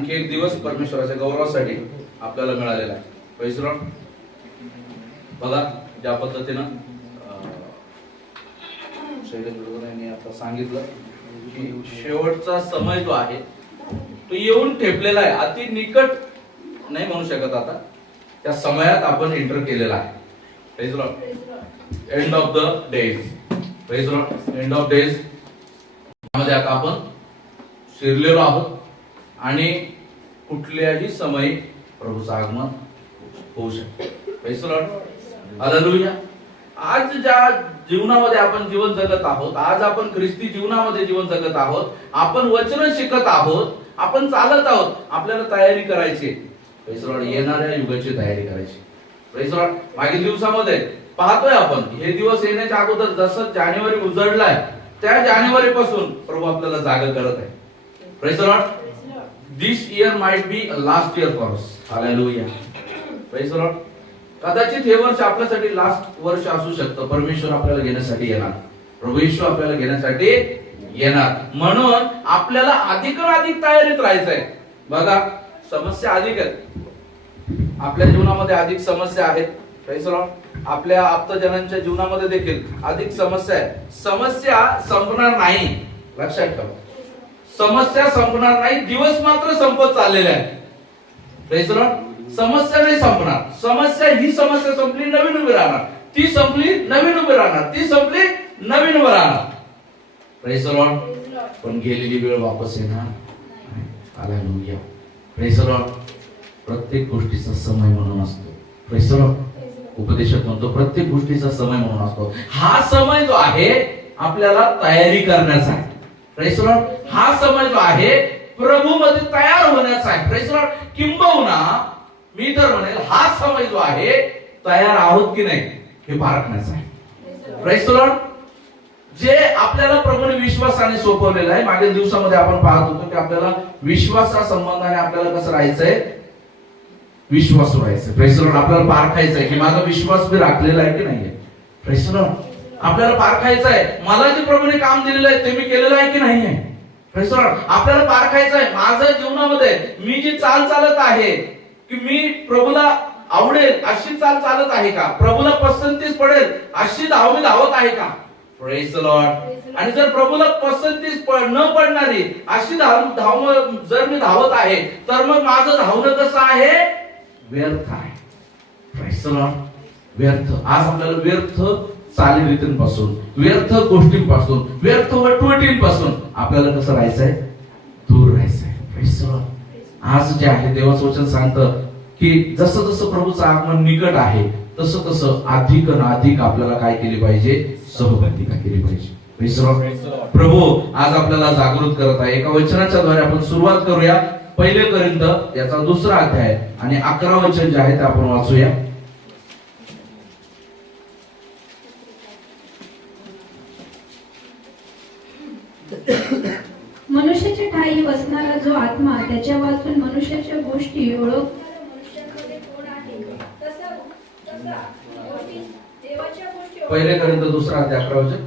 आणखी एक दिवस परमेश्वराच्या गौरवासाठी आपल्याला मिळालेला आहे. Praise the Lord. बघा ज्या पद्धतीनं शैलेंद्रने आता सांगितलं की शेवटचा समय जो आहे तो येऊन ठेपलेला आहे. अति निकट नाही म्हणू शकत आता, त्या समयात आपण एंटर केलेला आहे. Praise the Lord. End of the days. Praise the Lord. End of days मध्ये आता आपण शिरलेलो आहोत आणि कुठल्याही समयी प्रभूचं आगमन होऊ शकते. Praise the Lord. हालेलुया. आज ज्या जीवनामध्ये आपण जीवन जगत आहोत, आज आपण ख्रिस्ती जीवनामध्ये जीवन जगत आहोत, आपण वचन शिकत आहोत, आपण चालत आहोत, आपल्याला तयारी करायची. Praise the Lord. येणाऱ्या युगाची तयारी करायची. Praise the Lord. मागील दिवसामध्ये पाहतोय आपण हे दिवस येण्याच्या अगोदर जसं जानेवारी उजळलाय त्या जानेवारी पासून प्रभू आपल्याला जागा करत आहे. Praise the Lord. This year might be last year for us. Hallelujah. Praise the Lord. कदाचित हे वर्ष आपल्यासाठी लास्ट वर्ष असू शकतं. परमेश्वर आपल्याला घेण्यासाठी येणार, प्रभू येशू आपल्याला घेण्यासाठी येणार, म्हणून आपल्याला अधिक तयारीत राहायचंय. बघा समस्या अधिक आहेत आपल्या जीवनामध्ये, अधिक समस्या आहेत. Praise the Lord. आपल्या आप्तजनांच्या जीवनामध्ये देखील अधिक समस्या आहे. समस्या संपणार नाही, लक्षात ठेवा. समस्या संपणार नाही, दिवस मात्र संपत चाललेले आहेत. Praise the Lord. समस्या नाही संपणार. समस्या ही समस्या संपली नवीन उभी राहणार, ती संपली नवीन उभी राहणार, ती संपली नवीन उभी राहणार. Praise the Lord. पण गेलेली वेळ वापस येणार. हालेलुया. Praise the Lord. प्रत्येक गोष्टीचा समय म्हणून असतो. Praise the Lord. उपदेशक म्हणतो प्रत्येक गोष्टीचा समय म्हणून असतो. हा समय जो आहे आपल्याला तयारी करण्याचा आहे. Praise the Lord. हा समय जो आहे प्रभू मध्ये तयार होण्याचा आहे. Praise the Lord. किंबहुना मी तर म्हणेल हा समय जो आहे तयार आहोत की नाही हे पारखण्याचा आहे. Praise the Lord. जे आपल्याला प्रभूने विश्वासाने सोपवलेलं आहे. मागील दिवसामध्ये आपण पाहत होतो की आपल्याला विश्वासा संबंधाने आपल्याला कसं राहायचंय, विश्वास राहायचं. Praise the Lord. आपल्याला पारखायचंय की माझा विश्वास मी राखलेला आहे की नाहीये. Praise the Lord. आपल्याला पारखायचं आहे मला जे प्रभूने काम दिलेलं आहे ते मी केलेलं आहे की नाहीये. Praise the Lord. आपल्याला पारखायचं आहे माझ्या जीवनामध्ये मी जी चाल चालत आहे की मी प्रभूला आवडेल अशी चाल चालत आहे का, प्रभूला पसंतीस पडेल अशी धाव मी धावत आहे का. Praise the Lord. आणि जर प्रभूला पसंतीस न पडणारी अशी धाव जर मी धावत आहे तर मग माझं धावणं कसं आहे, व्यर्थ आहे. Praise the Lord. व्यर्थ. आज आपल्याला व्यर्थ चालीरीतींपासून, व्यर्थ गोष्टींपासून, व्यर्थ वटवटींपासून आपल्याला कसं राहायचंय, दूर राहायचंय. Praise the Lord. आज जे आहे देवाचं वचन सांगतं की जसं जसं प्रभूचं आगमन निकट आहे तसं तसं अधिक आपल्याला काय केली पाहिजे, सहभागिता केली पाहिजे. Praise the Lord. प्रभू आज आपल्याला जागृत करत आहे. एका वचनाच्या द्वारे आपण सुरुवात करूया. पहिले कोरिंथ याचा 2रा अध्याय आणि 11 वचन जे आहे ते आपण वाचूया. मनुष्याच्या ठायी बसणारा जो आत्मा त्याच्या वाचून मनुष्याच्या गोष्टी ओळख. पहिले कोरिंथ 2रा अध्याय 11 वचन,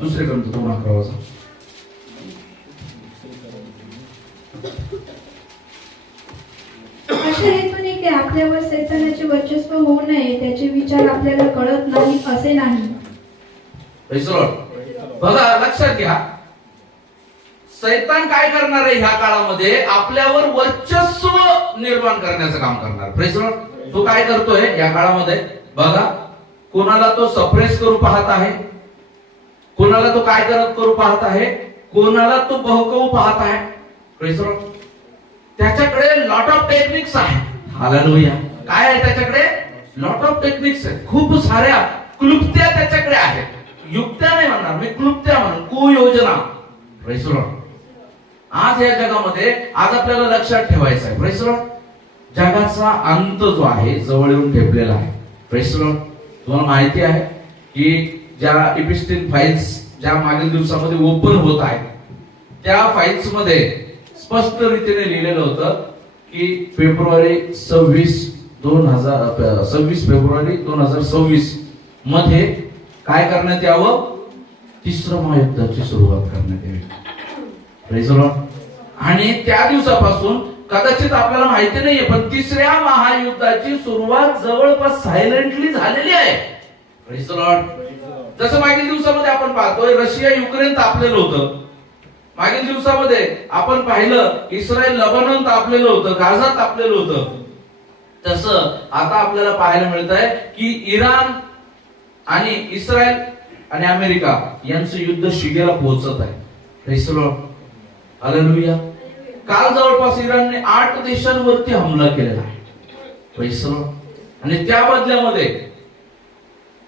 दुसरे कोरिंथ 2:11 वचन. अशा हेतूने की आपल्यावर सैतानाचे वर्चस्व होऊ नये त्याचे विचार आपल्याला कळत नाही असे नाही. Praise the Lord. बघा लक्षात घ्या, सैतान काय करणार आहे ह्या काळामध्ये, आपल्यावर वर्चस्व निर्माण करण्याचं काम करणार. Praise the Lord. तो काय करतोय या काळामध्ये, बघा कोणाला तो सप्रेस करू पाहत आहे, कोणाला तो काय करू पाहत आहे, कोणाला तो बहकवू पाहत आहे. Praise the Lord. त्याच्याकडे लॉट ऑफ टेक्निक्स आहेत. हालेलुया. काय आहे त्याच्याकडे, लॉट ऑफ टेक्निक्स आहेत. खूप साऱ्या क्लुप्त्या त्याच्याकडे आहेत. युक्त्या नाही म्हणणार मी, क्लुप्त्या म्हणून, कुयोजना. Praise the Lord. आज या जगामध्ये आज आपल्याला लक्षात ठेवायचं आहे. Praise the Lord. जगाचा अंत जो आहे जवळ येऊन ठेपलेला आहे. Praise the Lord. तुम्हाला माहिती आहे की ज्या एपिस्टिल फाइल्स ज्या मागील दिवसामध्ये ओपन होत आहेत त्या फाइल्स मध्ये स्पष्ट रीतीने लिहिलेलं होतं की फेब्रुवारी 26 फेब्रुवारी 2026 मध्ये काय करण्यात यावं, 3रं महायुद्धाची सुरुवात करण्यात यावी. Praise the Lord. आणि त्या दिवसापासून कदाचित आपल्याला माहिती नाहीये, पण तिसऱ्या महायुद्धाची सुरुवात जवळपास सायलेंटली झालेली आहे. Praise the Lord. जसं मागील दिवसामध्ये आपण पाहतोय रशिया युक्रेन तापलेलं होतं. मागील दिवसामध्ये आपण पाहिलं इस्रायल लबनन तापलेलं होतं, गाझा तापलेलं होतं. तसं आता आपल्याला पाहायला मिळत आहे की इराण आणि इस्रायल आणि अमेरिका यांचं युद्ध शिगेला पोहोचत आहे. Praise the Lord. हालेलुया. काल जवळपास इराणने 8 देशांवरती हमला केलेला आहे. Praise the Lord. आणि त्या बदल्यामध्ये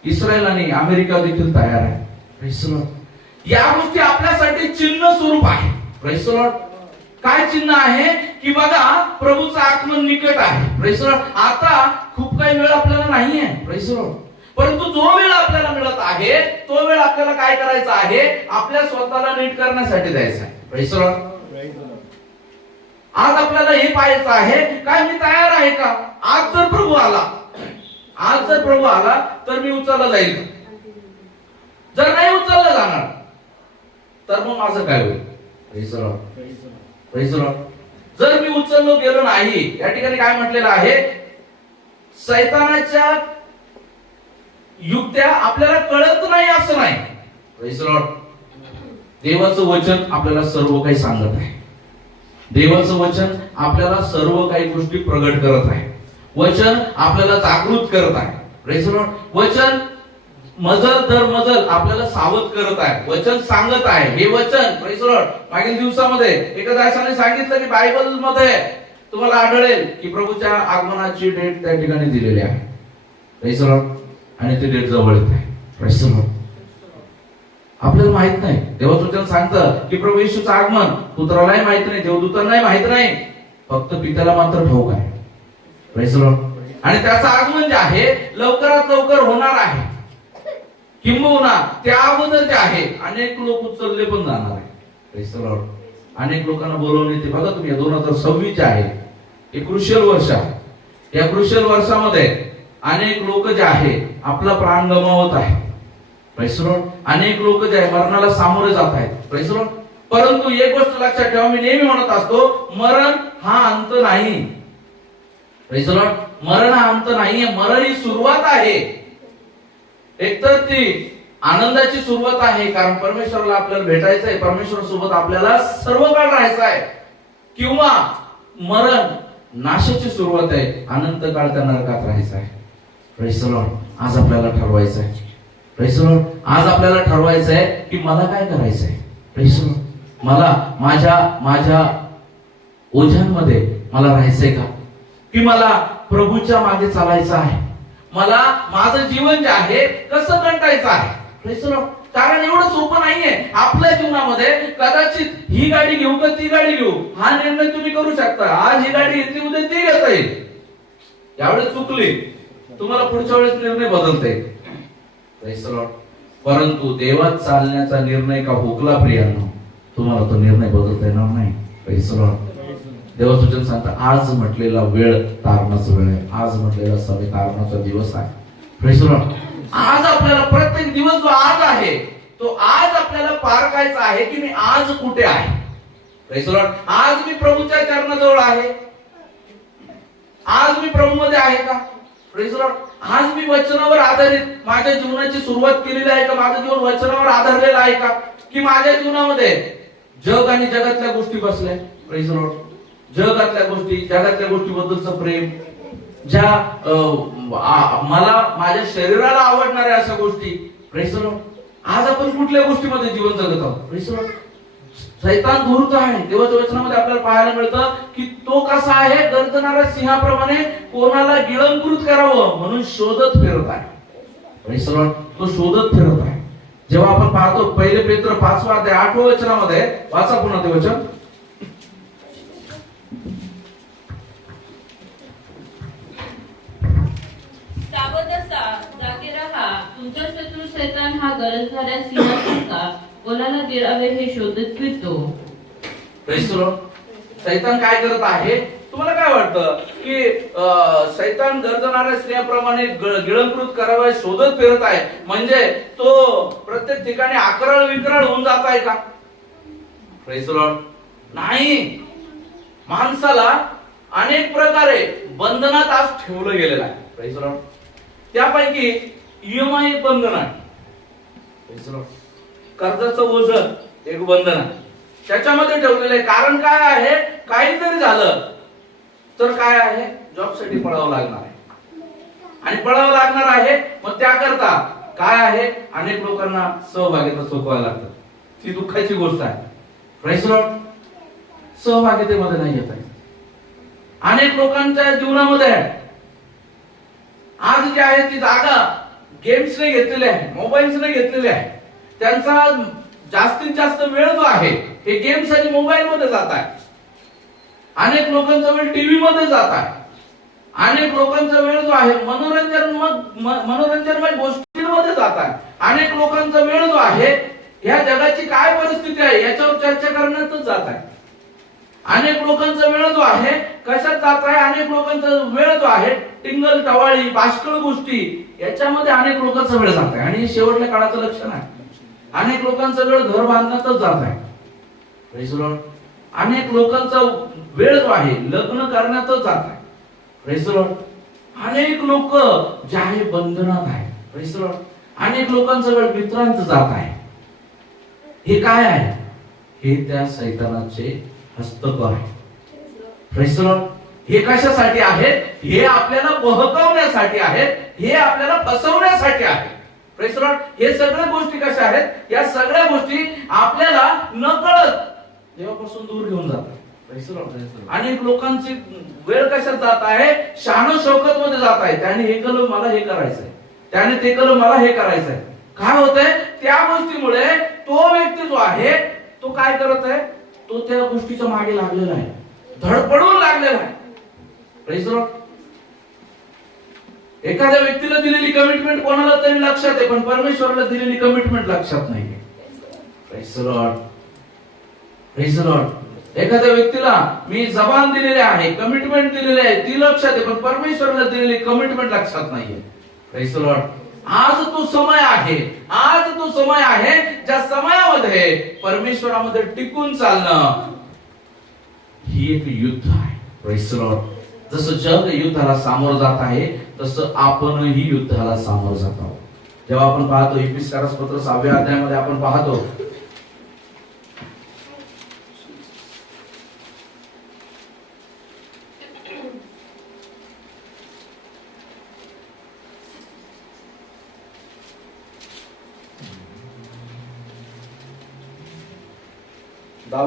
इस्रायल आणि अमेरिका देखील तयार आहे. Praise the Lord. या गोष्टी आपल्यासाठी चिन्ह स्वरूप आहे. Praise the Lord. काय चिन्ह आहे की बघा प्रभूचं आगमन निकट आहे. Praise the Lord. आता खूप काही वेळ आपल्याला नाही आहे. Praise the Lord. परंतु जो वेळ आपल्याला मिळत आहे तो वेळ आपल्याला काय करायचा आहे, आपल्या स्वतःला नीट करण्यासाठी द्यायचा आहे. Praise the Lord. आज आपल्याला हे पाहायचं आहे काय मी तयार आहे का. आज जर प्रभू आला तर मी उचलला जाईल, जर नाही उचलला जाणार तर मग माझं काय होईल. Praise the Lord. Praise the Lord. जर मी उचललो गेलो नाही, या ठिकाणी काय म्हटलेलं आहे, सैतानाच्या युक्त्या आपल्याला कळत नाही असं नाही. Praise the Lord. देवाचं वचन आपल्याला सर्व काही सांगत आहे. देवाचं वचन आपल्याला सर्व काही गोष्टी प्रगट करत आहे. वचन आपल्याला जागृत करत आहे. Praise the Lord. वचन मजल दर मजल आपल्याला सावध करत आहे. वचन सांगत आहे. हे वचन Praise the Lord. मागील दिवसामध्ये एका दासाने सांगितलं की बायबल मध्ये तुम्हाला आढळेल की प्रभूच्या आगमनाची डेट त्या ठिकाणी दिलेली आहे. Praise the Lord. आणि ती डेट जवळ येत आहे. Praise the Lord. आपल्याला माहित नाही. देवाचं वचन सांगतं की प्रभू येशूचं आगमन पुत्रालाही माहित नाही, देवदूतांनाही माहित नाही, फक्त पित्याला मात्र ठाऊक आहे. Praise the Lord. आणि त्याचं आगमन जे आहे लवकरात लवकर होणार आहे. किंबहुना त्या अगोदर जे आहे अनेक लोक उचलले पण जाणार आहे. Praise the Lord. अनेक लोकांना बोलवणे ते बघा तुम्ही 2026 जे आहे हे क्रुशियल वर्ष आहे. या क्रुशियल वर्षामध्ये अनेक लोक जे आहे आपला प्राण गमावत आहे. Praise the Lord. अनेक लोक जे आहे मरणाला सामोरे जात आहेत. Praise the Lord. परंतु एक गोष्ट लक्षात ठेवा, मी नेहमी म्हणत असतो मरण हा अंत नाही. Praise the Lord. मरण हा अंत नाहीये, मरण ही सुरुवात आहे. एकतर ती आनंदाची सुरुवात आहे कारण परमेश्वराला आपल्याला भेटायचं आहे, परमेश्वर सोबत आपल्याला सर्व काळ राहायचं आहे, किंवा मरण नाशाची सुरुवात आहे, अनंत काळ त्या नरकात राहायचं आहे. Praise the Lord. आज आपल्याला ठरवायचं आहे. Praise the Lord. आज आपल्याला ठरवायचं आहे की मला काय करायचं आहे. Praise the Lord. मला माझ्या ओझ्यांमध्ये मला राहायचंय का, की मला प्रभूच्या मागे चालायचं आहे, मला माझं जीवन जे आहे कसं कंटायचं आहे. Praise the Lord. कारण एवढं सोपं नाहीये आपल्या जीवनामध्ये. कदाचित ही गाडी घेऊ का ती गाडी घेऊ हा निर्णय तुम्ही करू शकता. आज ही गाडी घेतली उद्या ती घेता येईल. यावेळेस चुकली तुम्हाला पुढच्या वेळेस निर्णय बदलता येईल. Praise the Lord. परंतु देवात चालण्याचा निर्णय का हुकला प्रियांनो, तुम्हाला तो निर्णय बदलता येणार नाही. Praise the Lord. देवाचं वचन सांगतं आज म्हटलेला वेळ तारणाचा वेळ आहे, आज म्हटलेला समय तारणाचा दिवस आहे. Praise the Lord. आज आपल्याला प्रत्येक दिवस जो आज आहे तो आज आपल्याला पारखायचा आहे की मी आज कुठे आहे. Praise the Lord. आज मी प्रभूच्या चरणाजवळ आहे, आज मी प्रभूमध्ये आहे का. Praise the Lord. आज मी वचनावर आधारित माझ्या जीवनाची सुरुवात केलेली आहे का, माझं जीवन वचनावर आधारलेलं आहे का, की माझ्या जीवनामध्ये जग आणि जगातल्या गोष्टी बसल्या. Praise the Lord. जगातल्या गोष्टीबद्दलचं प्रेम, ज्या मला माझ्या शरीराला आवडणाऱ्या अशा गोष्टी. Praise the Lord. आज आपण कुठल्या गोष्टीमध्ये जीवन जगत आहोत. Praise the Lord. शैतान धूर्त आहे. देवाच्या वचनामध्ये आपल्याला पाहायला मिळतं की तो कसा आहे, गर्जणाऱ्या सिंहाप्रमाणे कोणाला गिळंकृत करावं म्हणून शोधत फिरत आहे. Praise the Lord. तो शोधत फिरत आहे. जेव्हा आपण पाहतो 1 पेत्र 5 अध्याय 8 वचनामध्ये, वाचा पुन्हा ते वचन. जागे राहा, तुमचा शत्रू शैतान हा गरजणाऱ्या सिंहासारखा कोणाला गिळावे हे शोधत फिरतो. Praise the Lord. शैतान काय करत आहे, तुम्हाला काय वाटतं की शैतान गर्जणाऱ्या स्त्रियाप्रमाणे गिळंकृत करावा शोधत फिरत आहे, म्हणजे तो प्रत्येक ठिकाणी अकराळ विकराळ होऊन जात आहे का. Praise the Lord. नाही, माणसाला अनेक प्रकारे बंधनात आज ठेवलं गेलेलं आहे. Praise the Lord. त्यापैकी ईएमआय एक बंधन आहे. Praise the Lord. कर्जाचं ओझं एक बंधन आहे, त्याच्यामध्ये ठेवलेलं आहे. कारण काय आहे, काही जरी झालं तर काय आहे, जॉबसाठी पळावं लागणार आहे आणि पळावं लागणार आहे. मग त्याकरता काय आहे, अनेक लोकांना सहभागिता चुकवायला लागतं. ती दुःखाची गोष्ट आहे. Praise the Lord. सहभागितेमध्ये नाही येत आहे. अनेक लोकांच्या जीवनामध्ये आज जी आहे ती जागा गेम्सने घेतलेली आहे, मोबाईल्सने घेतलेली आहे. त्यांचा जास्तीत जास्त वेळ जो आहे हे गेम्स आणि मोबाईल मध्ये जात आहे. अनेक लोकांचा वेळ टीव्ही मध्ये जात आहे. अनेक लोकांचा वेळ जो आहे मनोरंजनमय गोष्टींमध्ये जात आहे. अनेक लोकांचा वेळ जो आहे ह्या जगाची काय परिस्थिती आहे याच्यावर चर्चा करण्यातच जात आहे. अनेक लोकांचा वेळ जो आहे कशात जात आहे, अनेक लोकांचा वेळ जो आहे टिंगल टवाळी बाष्कळ गोष्टी याच्यामध्ये अनेक लोकांचा वेळ जात आहे. आणि शेवटल्या काळाचं लक्षण आहे, अनेक लोकांचा वेळ घर बांधण्यातच जात आहे. Praise the Lord. अनेक लोकांचा वेळ जो आहे लग्न करण्यातच जात आहे. Praise the Lord. अनेक लोक जे आहे बंधनात आहे. Praise the Lord. अनेक लोकांचा वेळ मित्रांत जात आहे. हे काय आहे, हे त्या शैतानाचे हस्तक आहे. Praise the Lord. हे कशासाठी आहेत, हे आपल्याला बहकवण्यासाठी आहेत, हे आपल्याला फसवण्यासाठी आहेत. Praise the Lord. हे सगळ्या गोष्टी कशा आहेत, या सगळ्या गोष्टी आपल्याला नकळत देवापासून दूर घेऊन जातात. Praise the Lord. अनेक लोकांची वेळ कशात जात आहे, शान शौकत मध्ये जात आहे. त्याने हे केलं मला हे करायचंय, त्याने ते केलं मला हे करायचंय. काय होतंय, त्या गोष्टीमुळे तो व्यक्ती जो आहे तो काय करत आहे, तो त्या गोष्टीच्या मागे लागलेला आहे, धडपडून लागलेला आहे. Praise the Lord. एखाद्या व्यक्तीला दिलेली कमिटमेंट कोणाला तरी लक्षात आहे, पण परमेश्वराला दिलेली कमिटमेंट लक्षात नाहीये. Praise the Lord. Praise the Lord. एखाद्या व्यक्तीला मी जबान दिलेली आहे, कमिटमेंट दिलेली आहे, ती लक्षात आहे, पण परमेश्वराला दिलेली कमिटमेंट लक्षात नाहीये. Praise the Lord. आज तो समय आहे, आज तो समय आहे ज्या समयामध्ये परमेश्वरामध्ये टिकून चालणं ही एक युद्ध आहे. Praise the Lord. जसं जग युद्धाला सामोरं जात आहे तसं आपणही युद्धाला सामोरं जात आहोत. जेव्हा आपण पाहतो इफिसियन्स पत्र 6व्या अध्यायामध्ये आपण पाहतो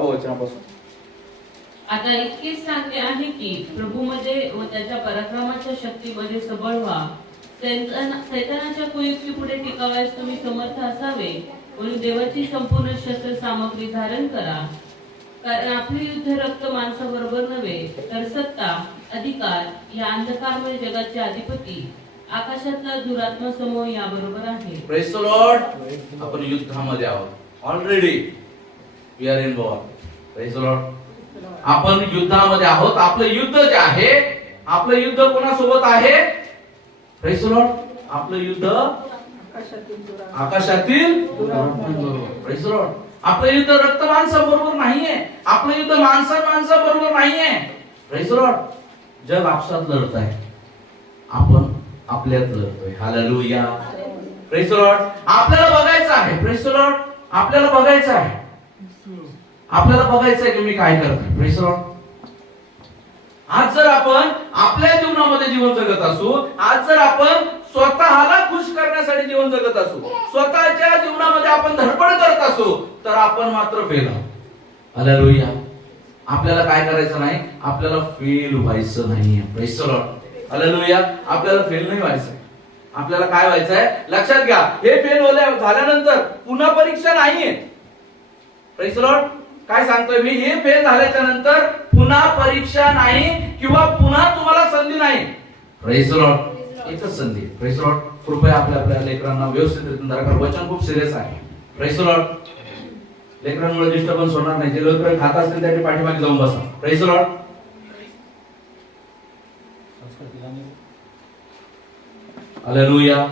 वचनापासून, आता इतकेच सांगणे आहे की प्रभूमध्ये व त्याच्या पराक्रमाच्या शक्तीमध्ये सबळ व्हा. सैतानाच्या कुयुक्ती पुढे टिकावयास तुम्ही समर्थ असावे, म्हणून देवाची संपूर्ण शस्त्र सामग्री धारण करा. कारण आपले युद्ध रक्त माणसाबरोबर नव्हे, तर सत्ता, अधिकार, या अंधकारमय जगाचे अधिपती, आकाशातला दुरात्मा समूह याबरोबर आहे. Praise the Lord. आपण युद्धामध्ये आहोत. Already we are in war. Praise the Lord. आपण युद्धामध्ये आहोत. आपलं युद्ध जे आहे, आपलं युद्ध कोणासोबत आहे? Praise the Lord. आपलं युद्ध आकाशातील Praise the Lord. आपलं युद्ध रक्त माणसाबरोबर नाहीये, आपलं युद्ध माणसाबरोबर नाहीये. Praise the Lord. जग आपसात लढत आहे, आपण आपल्यात लढतोय. हालेलुया. Praise the Lord. आपल्याला बघायचं आहे. Praise the Lord. आपल्याला बघायचं आहे, आपल्याला बघायचंय की मी काय करतोय. Praise the Lord. आज जर आपण आपल्या जीवनामध्ये जीवन जगत असू, आज जर आपण स्वतःला खुश करण्यासाठी जीवन जगत असू, स्वतःच्या जीवनामध्ये आपण धडपड करत असू, तर आपण मात्र फेल आहोत. हालेलुया. आपल्याला काय करायचं नाही, आपल्याला फेल व्हायचं नाहीये. Praise the Lord. हालेलुया. आपल्याला फेल नाही व्हायचं. आपल्याला काय व्हायचंय लक्षात घ्या, हे फेल झाल्यानंतर पुन्हा परीक्षा नाहीये. Praise the Lord. काय सांगतोय मी, हे फेल झाल्याच्या नंतर पुन्हा परीक्षा नाही किंवा पुन्हा तुम्हाला संधी नाही. Praise the Lord. एकच संधी. Praise the Lord. कृपया आपल्या लेकरांना व्यवस्थित धरा, कारण वचन खूप सिरियस आहे. Praise the Lord. लेकरांमुळे डिस्टर्बन्स होणार नाही. जे लेकर खात असतील त्यांनी पाठीमागे जाऊन बसा. Praise the Lord. हालेलुया.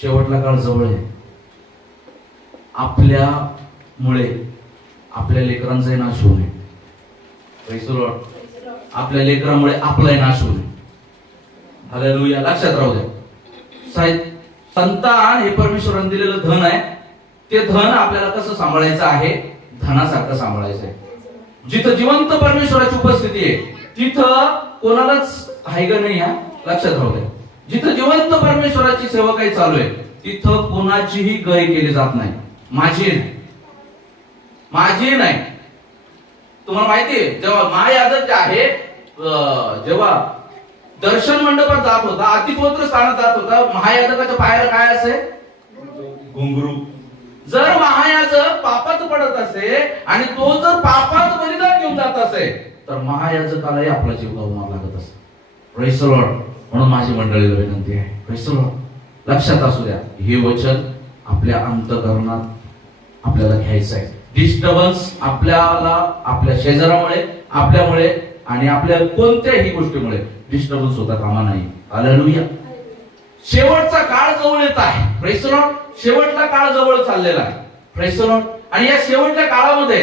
शेवटला काळ जवळ आहे. आपल्यामुळे आपल्या लेकरांचाही नाश होऊ नये. Praise the Lord. आपल्या लेकरामुळे आपलाही नाश होऊ नये. हालेलुया. लक्षात राहू द्या, संतान हे परमेश्वराने दिलेलं धन आहे. ते धन आपल्याला कसं सांभाळायचं आहे? धनासारखं सांभाळायचं आहे. जिथं जिवंत परमेश्वराची उपस्थिती आहे तिथं कोणालाच हायगा नाही. हा लक्षात राहू द्या, जिथं जिवंत परमेश्वराची सेवा काही चालू आहे तिथं कोणाचीही गय केली जात नाही. माझी नाही. तुम्हाला माहितीये, जेव्हा महायाजक जे आहे, जेव्हा दर्शन मंडपात जात होता, अतिपवित्र स्थानात जात होता, महायाजकाच्या पायाला काय असे? घुंगरू. जर महायाजक पापात पडत असे आणि तो जर पापात बलिदान घेऊन जात असे तर महायाजकालाही आपला जीव गमवावा लागत असे. Praise the Lord. म्हणून माझी मंडळीला विनंती आहे, प्रेज द लॉर्ड, लक्षात असू द्या, हे वचन आपल्या अंतःकरणात आपल्याला घ्यायचं आहे. डिस्टर्बन्स आपल्याला आपल्या शेजारामुळे, आपल्यामुळे आणि आपल्या कोणत्याही गोष्टीमुळे डिस्टर्बन्स होता कामा नाही. हालेलुया. शेवटचा काळ जवळ येत आहे. Praise the Lord. शेवटचा काळ जवळ चाललेला आहे. Praise the Lord. आणि या शेवटच्या काळामध्ये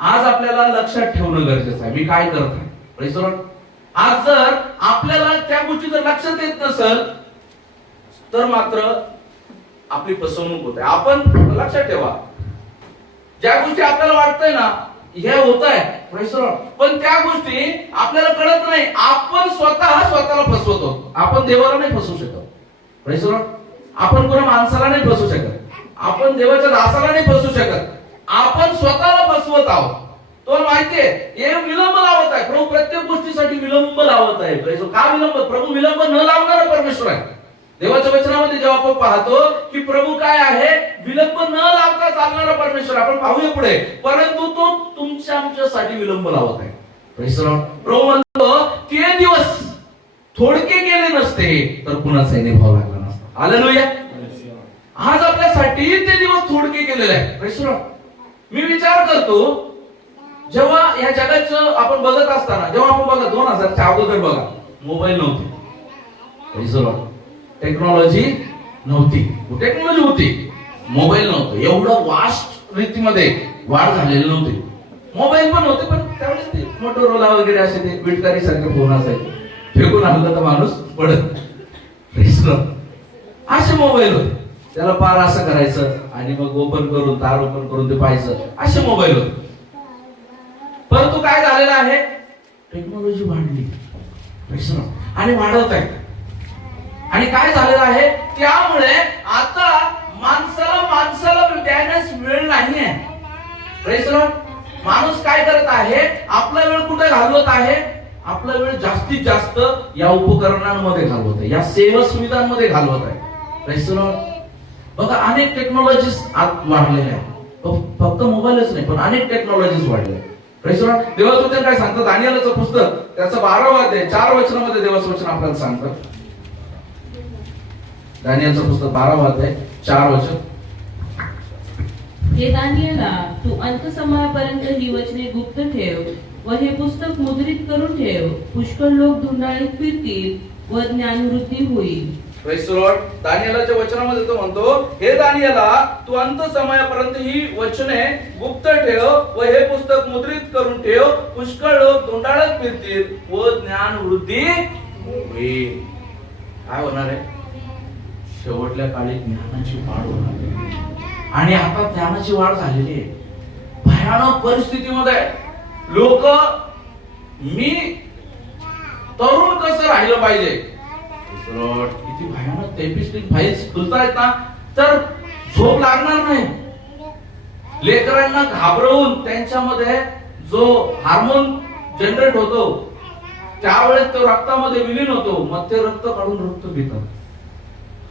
आज आपल्याला लक्षात ठेवणं गरजेचं आहे, मी काय करत आहे. Praise the Lord. आज जर आपल्याला त्या गोष्टी जर लक्षात येत नसेल तर मात्र आपली फसवणूक होते. आपण लक्षात ठेवा, ज्या गोष्टी आपल्याला वाटतंय ना हे होत आहे, पण त्या गोष्टी आपल्याला कळत नाही. आपण स्वतःला फसवतो. आपण देवाला नाही फसवू शकत. आपण कोणा माणसाला नाही फसवू शकत. आपण देवाच्या दासाला नाही फसवू शकत. आपण स्वतःला फसवत आहोत. तुम्हाला माहितीये, हे विलंब लावत आहे. प्रभू प्रत्येक गोष्टीसाठी विलंब लावत आहे. का विलंब? प्रभू विलंब न लावणारा परमेश्वर आहे. देवाच्या वचनामध्ये जेव्हा आपण पाहतो की प्रभू काय आहे, विलंब न लावता चालणारा परमेश्वर. आपण पाहूया पुढे, परंतु तो तुमच्या आमच्यासाठी विलंब लावत आहे. प्रभू म्हणतो, ते दिवस थोडके गेले नसते तर कुणाचाही निभाव लागला नसता. हालेलुया. आज आपल्यासाठी ते दिवस थोडके गेलेले आहे. मी विचार करतो, जेव्हा या जगाचं आपण बघत असताना, जेव्हा आपण बघा 2000च्या अगोदर बघा, मोबाईल नव्हते, टेक्नॉलॉजी नव्हती. टेक्नॉलॉजी होती, मोबाईल नव्हतं. एवढं वास्ट रीतीमध्ये वाढ झालेली नव्हती. मोबाईल पण होते, पण त्यावेळेस ते मोटोरोला वगैरे असे ते बिटकारी सारखे फोन असायचे, फेकून आणलं तर माणूस पडत. असे मोबाईल होते. त्याला पार असं करायचं आणि मग ओपन करून, तार ओपन करून ते पाहायचं, असे मोबाईल होते. परंतु काय झालेलं आहे, टेक्नॉलॉजी वाढली आणि वाढत आहे. आणि काय झालेलं आहे, त्यामुळे आता माणसाला द्यायलाच वेळ नाहीये. माणूस काय करत आहे, आपला वेळ कुठे घालवत आहे? आपला वेळ जास्तीत जास्त या उपकरणांमध्ये घालवत आहे, या सेवा सुविधांमध्ये घालवत आहे. बघा, अनेक टेक्नॉलॉजीज वाढलेल्या आहेत. फक्त मोबाईलच नाही, पण अनेक टेक्नॉलॉजीज वाढल्या. देवाचं वचन काय सांगतात? दानिएलचं पुस्तक त्याचं 12वा अध्याय 4 वचनामध्ये देवाचं वचन आपल्याला सांगतं. दानिएलचं पुस्तक 12वा अध्याय 4 वचन. हे दानिएला, तू अंत समयापर्यंत ही वचने गुप्त ठेव व हे पुस्तक मुद्रित करून ठेव. पुष्कळ लोक धुंडाळीत फिरतील व ज्ञानवृद्धी होईल. Praise the Lord. दानिएलाच्या वचनामध्ये तो म्हणतो, हे दानिएला, तू अंत समयापर्यंत ही वचने गुप्त ठेव व हे पुस्तक मुद्रित करून ठेव. पुष्कळ लोक धुंडाळत फिरतील व ज्ञानवृद्धी होईल. काय होणार आहे? शेवटल्या काळी ज्ञानाची वाढ होणार आहे. आणि आता ज्ञानाची वाढ झालेली आहे. भयानक परिस्थितीमध्ये लोक, मी तरुण कसं राहिलं पाहिजे, किती भयानक टेपिस्टिक फाईल्स खुलतायत ना, तर झोप लागणार नाही. लेकरांना घाबरवून त्यांच्यामध्ये जो हार्मोन जनरेट होतो त्यावेळेस तो रक्तामध्ये विलीन होतो, मग ते रक्त काढून रक्त पितात.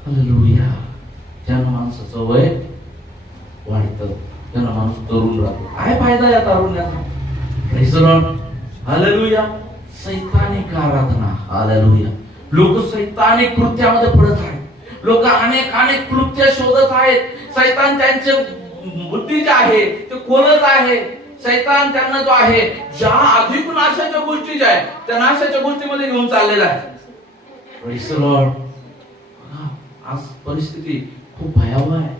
हालेलुया. ज्यानं माणसाचं वय वाढतं, त्यानं माणूस तरुण राहतो. काय फायदा या तारुण्याचा? Praise the Lord. हालेलुया. सैतानिक आराधना. हालेलुया. लोक सैतानिक कृत्यामध्ये पडत आहेत. लोक अनेक कृत्य शोधत आहेत. सैतान त्यांचे बुद्धी जे आहे ते खोलत आहे. सैतान त्यांना जो आहे, ज्या अधिक नाशाच्या गोष्टी ज्या आहेत त्या नाशाच्या गोष्टीमध्ये घेऊन चाललेला आहे. Praise the Lord. आज परिस्थिती खूप भयावह आहे.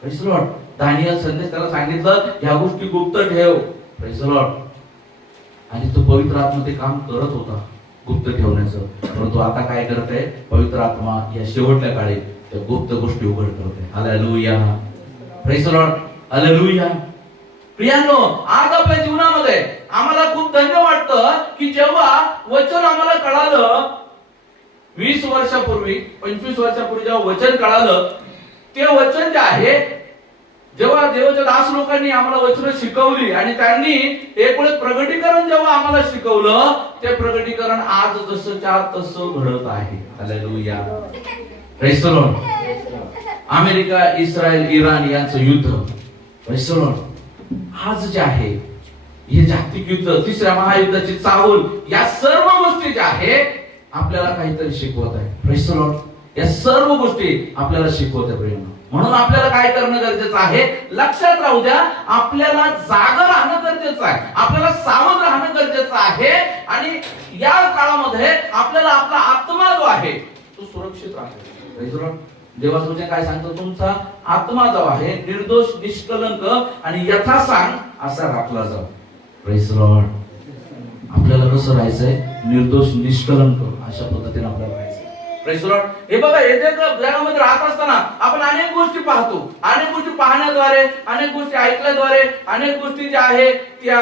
Praise the Lord. दानियल संदेश त्याला सांगितलं ह्या गोष्टी गुप्त ठेव. Praise the Lord. आणि तो पवित्र आत्मा ते काम करत होता गुप्त ठेवण्याचं. परंतु आता काय करत आहे पवित्र आत्मा या शेवटच्या काळी त्या गुप्त गोष्टी उघड करत आहे. Hallelujah. Praise the Lord. Hallelujah. प्रियांनो, आज आपल्या जीवनामध्ये आम्हाला खूप धन्य वाटतं की जेव्हा वचन आम्हाला कळालं 20 वर्षापूर्वी 25 वर्षापूर्वी जेव्हा वचन कळालं, ते वचन जे आहे, जेव्हा देवाच्या दास लोकांनी आम्हाला वचन शिकवली आणि त्यांनी एक वेळ प्रगटीकरण जेव्हा आम्हाला शिकवलं, ते प्रगटीकरण आज जसंच्या तसं घडत आहे. Hallelujah. Praise the Lord. America, Israel, Iran यांचं युद्ध, प्रेज द लॉर्ड, आज जे आहे हे जागतिक युद्ध, तिसऱ्या महायुद्धाची चाहूल, या सर्व गोष्टी ज्या आहे आपल्याला काहीतरी शिकवत आहे. Praise the Lord. या सर्व गोष्टी आपल्याला शिकवत आहे प्रेम. म्हणून आपल्याला काय करणं गरजेचं आहे, लक्षात राहू द्या, आपल्याला जाग राहणं गरजेचं आहे, आपल्याला सावध राहणं गरजेचं आहे. आणि या काळामध्ये आपल्याला आपला आत्मा जो आहे तो सुरक्षित राहतो. Praise the Lord. देवाचं वचन काय सांगतं, तुमचा आत्मा जो आहे निर्दोष, निष्कलंक आणि यथासांग असा राखला जातो. Praise the Lord. आपल्याला कसं राहायचंय, निर्दोष, निष्कलंक अशा पद्धतीने आपल्याला राहायचं. Praise the Lord. हे बघा, हे जगामध्ये राहत असताना आपण अनेक गोष्टी पाहतो, अनेक गोष्टी पाहण्याद्वारे, अनेक गोष्टी ऐकल्याद्वारे, अनेक गोष्टी ज्या आहे त्या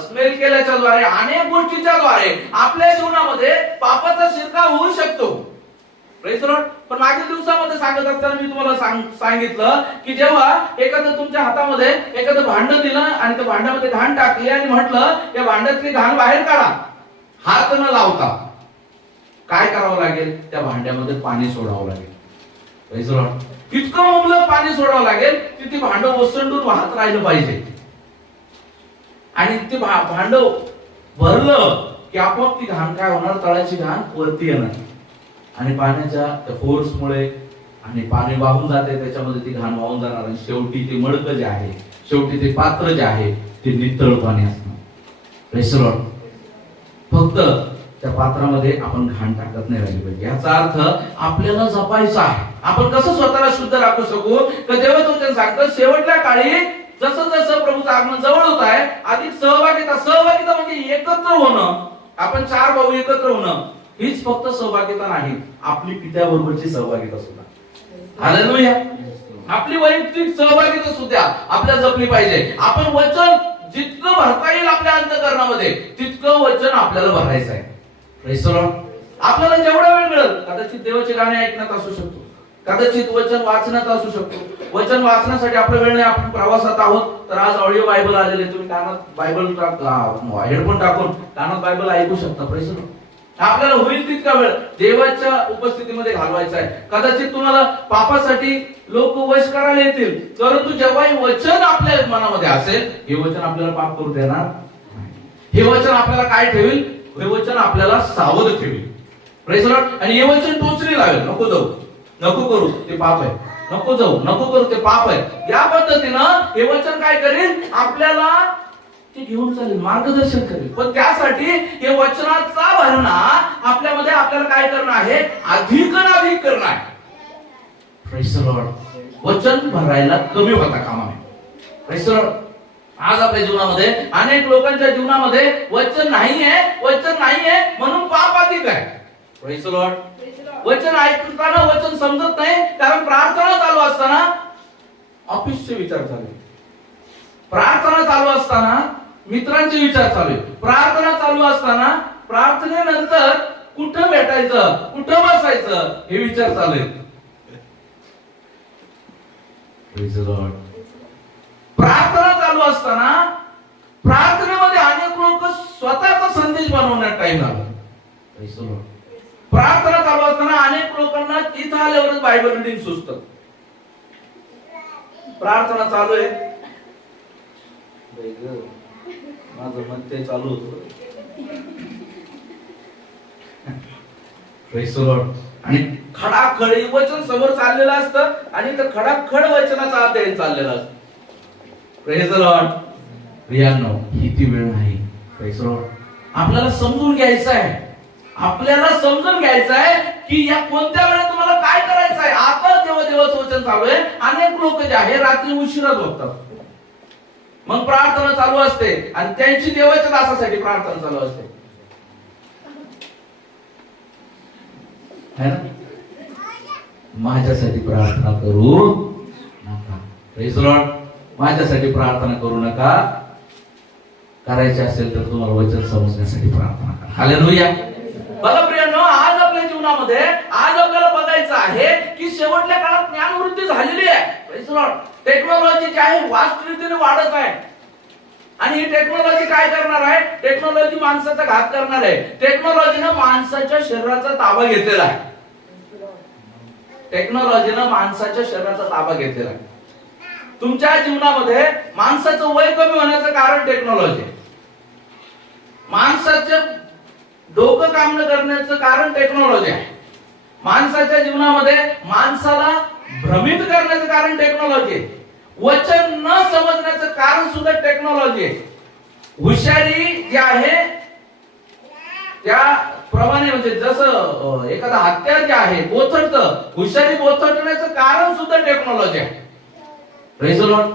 स्मेल केल्याच्या द्वारे, अनेक गोष्टीच्या द्वारे आपल्या जीवनामध्ये पापाचा शिरकाव होऊ शकतो. Praise the Lord. पण मागील दिवसामध्ये सांगत असताना मी तुम्हाला सांगितलं की जेव्हा एखादं तुमच्या हातामध्ये एखादं भांड दिलं आणि त्या भांड्यामध्ये घाण टाकली आणि म्हटलं या भांड्यातली घाण बाहेर काढा, हात न लावता, काय करावं लागेल, त्या भांड्यामध्ये पाणी सोडावं लागेल. Praise the Lord. इतकं मुबलक पाणी सोडावं लागेल की ती भांड ओसंडून वाहत राहिलं पाहिजे. आणि ते भांड भरलं की आपोआप ती घाण काय होणार, तळाची घाण वरती येणार आणि पाण्याच्या फोर्समुळे आणि पाणी वाहून जाते, त्याच्यामध्ये ती घाण वाहून जाणार आणि शेवटी ते मडकं जे आहे, शेवटी ते पात्र जे आहे ते नितळ पाणी असणार. Praise the Lord. फक्त त्या पात्रामध्ये आपण घाण टाकत नाही राहिली पाहिजे. याचा अर्थ आपल्याला जपायचं आहे. आपण कसं स्वतःला शुद्ध राखू शकू, तर देवाचं वचन सांगतं शेवटल्या काळी जसं जसं प्रभूचं आगमन जवळ होत आहे, अधिक सहभागिता म्हणजे एकत्र होणं, आपण 4 भाऊ एकत्र होणं, हीच फक्त सहभागिता नाही, आपली पित्याबरोबरची सहभागिता सुद्धा. हालेलुया. आपली वैयक्तिक सहभागिता सुद्धा आपल्या जपली पाहिजे. आपण वचन जितकं भरता येईल आपल्या अंतःकरणामध्ये तितकं वचन आपल्याला भरायचं आहे. Praise the Lord. आपल्याला जेवढा वेळ मिळेल, कदाचित देवाचे गाणे ऐकण्यात असू शकतो, कदाचित वचन वाचण्यात असू शकतो. वचन वाचण्यासाठी आपला वेळ नाही, आपण प्रवासात आहोत, तर आज ऑडिओ बायबल आलेले, तुम्ही कानात बायबल हेडफोन टाकून कानात बायबल ऐकू शकता. Praise the Lord. आपल्याला होईल तितका वेळ देवाच्या उपस्थितीमध्ये घालवायचा आहे. कदाचित तुम्हाला पापासाठी लोक वश करायला येतील, परंतु जेव्हा हे वचन आपल्या मनामध्ये असेल, हे वचन आपल्याला पाप करू देणार नाही. हे वचन आपल्याला काय ठेवील, हे वचन आपल्याला सावध ठेवील. Praise the Lord. आणि हे वचन टोचणी लावेल, नको जाऊ, नको करू, ते पाप आहे, नको जाऊ, नको करू, ते पाप आहे. या पद्धतीनं हे वचन काय करेल, आपल्याला ते घेऊन चालेल, मार्गदर्शन करेल. पण त्यासाठी हे वचनाचा भरणा आपल्यामध्ये आपल्याला काय करणं आहे, अधिक करणं आहे. Praise the Lord. वचन भरायला कमी होता कामा नये. Praise the Lord. आज आपल्या जीवनामध्ये अनेक लोकांच्या जीवनामध्ये वचन नाहीये म्हणून पाप अधिक आहे. Praise the Lord. वचन ऐकताना वचन समजत नाही, कारण प्रार्थना चालू असताना ऑफिसचे विचार चालू आहे, प्रार्थना चालू असताना मित्रांचे विचार चालू आहे, प्रार्थना चालू असताना प्रार्थनेनंतर कुठं भेटायचं, कुठं बसायचं हे विचार चालू आहे. Praise the Lord. प्रार्थना चालू असताना प्रार्थनेमध्ये अनेक लोक स्वतःचा संदेश बनवण्यात टाइम लागला. Praise the Lord. प्रार्थना चालू असताना अनेक लोकांना इथं आल्यावरच बायबल रीडिंग सुचतं. प्रार्थना चालू आहे, माझं मन ते चालू होतं. Praise the Lord. आणि खडाखड वचन समोर चाललेलं असतं आणि तर खडाखड वचनाचा अध्ययन चाललेला असतं. Praise the Lord. प्रियांनो, ही ती वेळ नाही. Praise the Lord. आपल्याला समजून घ्यायचं आहे, आपल्याला समजून घ्यायचं आहे की या कोणत्या वेळेत तुम्हाला काय करायचं आहे. आहे. आता जेव्हा देवाचं वचन चालू आहे, अनेक लोक जे आहे रात्री उशिरा झोपतात, मग प्रार्थना चालू असते आणि त्यांची देवाच्या दासासाठी प्रार्थना चालू असते, है ना? माझ्यासाठी प्रार्थना करू नका. Praise the Lord. माझ्यासाठी प्रार्थना करू नका. करायचे असेल तर तुम्हाला वचन समजण्यासाठी प्रार्थना करा. हालेलुया. बघा प्रियांनो, आज आपल्या जीवनामध्ये आज आपल्याला बघायचं आहे की शेवटच्या काळात ज्ञानवृत्ती झालेली आहे. Praise the Lord. टेक्नॉलॉजी जी आहे वास्ट रीतीने वाढत आहे आणि ही टेक्नॉलॉजी काय करणार आहे? टेक्नॉलॉजी माणसाचा घात करणार आहे. टेक्नॉलॉजीनं माणसाच्या शरीराचा ताबा घेतलेला आहे. टेक्नॉलॉजीनं माणसाच्या शरीराचा ताबा घेतलेला आहे. तुमच्या जीवनामध्ये माणसाचं वय कमी होण्याचं कारण टेक्नॉलॉजी आहे. माणसाचं डोकं काम न करण्याचं कारण टेक्नॉलॉजी आहे. माणसाच्या जीवनामध्ये माणसाला भ्रमित करण्याचं कारण टेक्नॉलॉजी आहे. वचन न समजण्याचं कारण सुद्धा टेक्नॉलॉजी आहे. हुशारी जी आहे त्याप्रमाणे म्हणजे जसं एखादा हत्यार जे आहे बोथटतं, हुशारी बोथटण्याचं कारण सुद्धा टेक्नॉलॉजी आहे. Praise the Lord.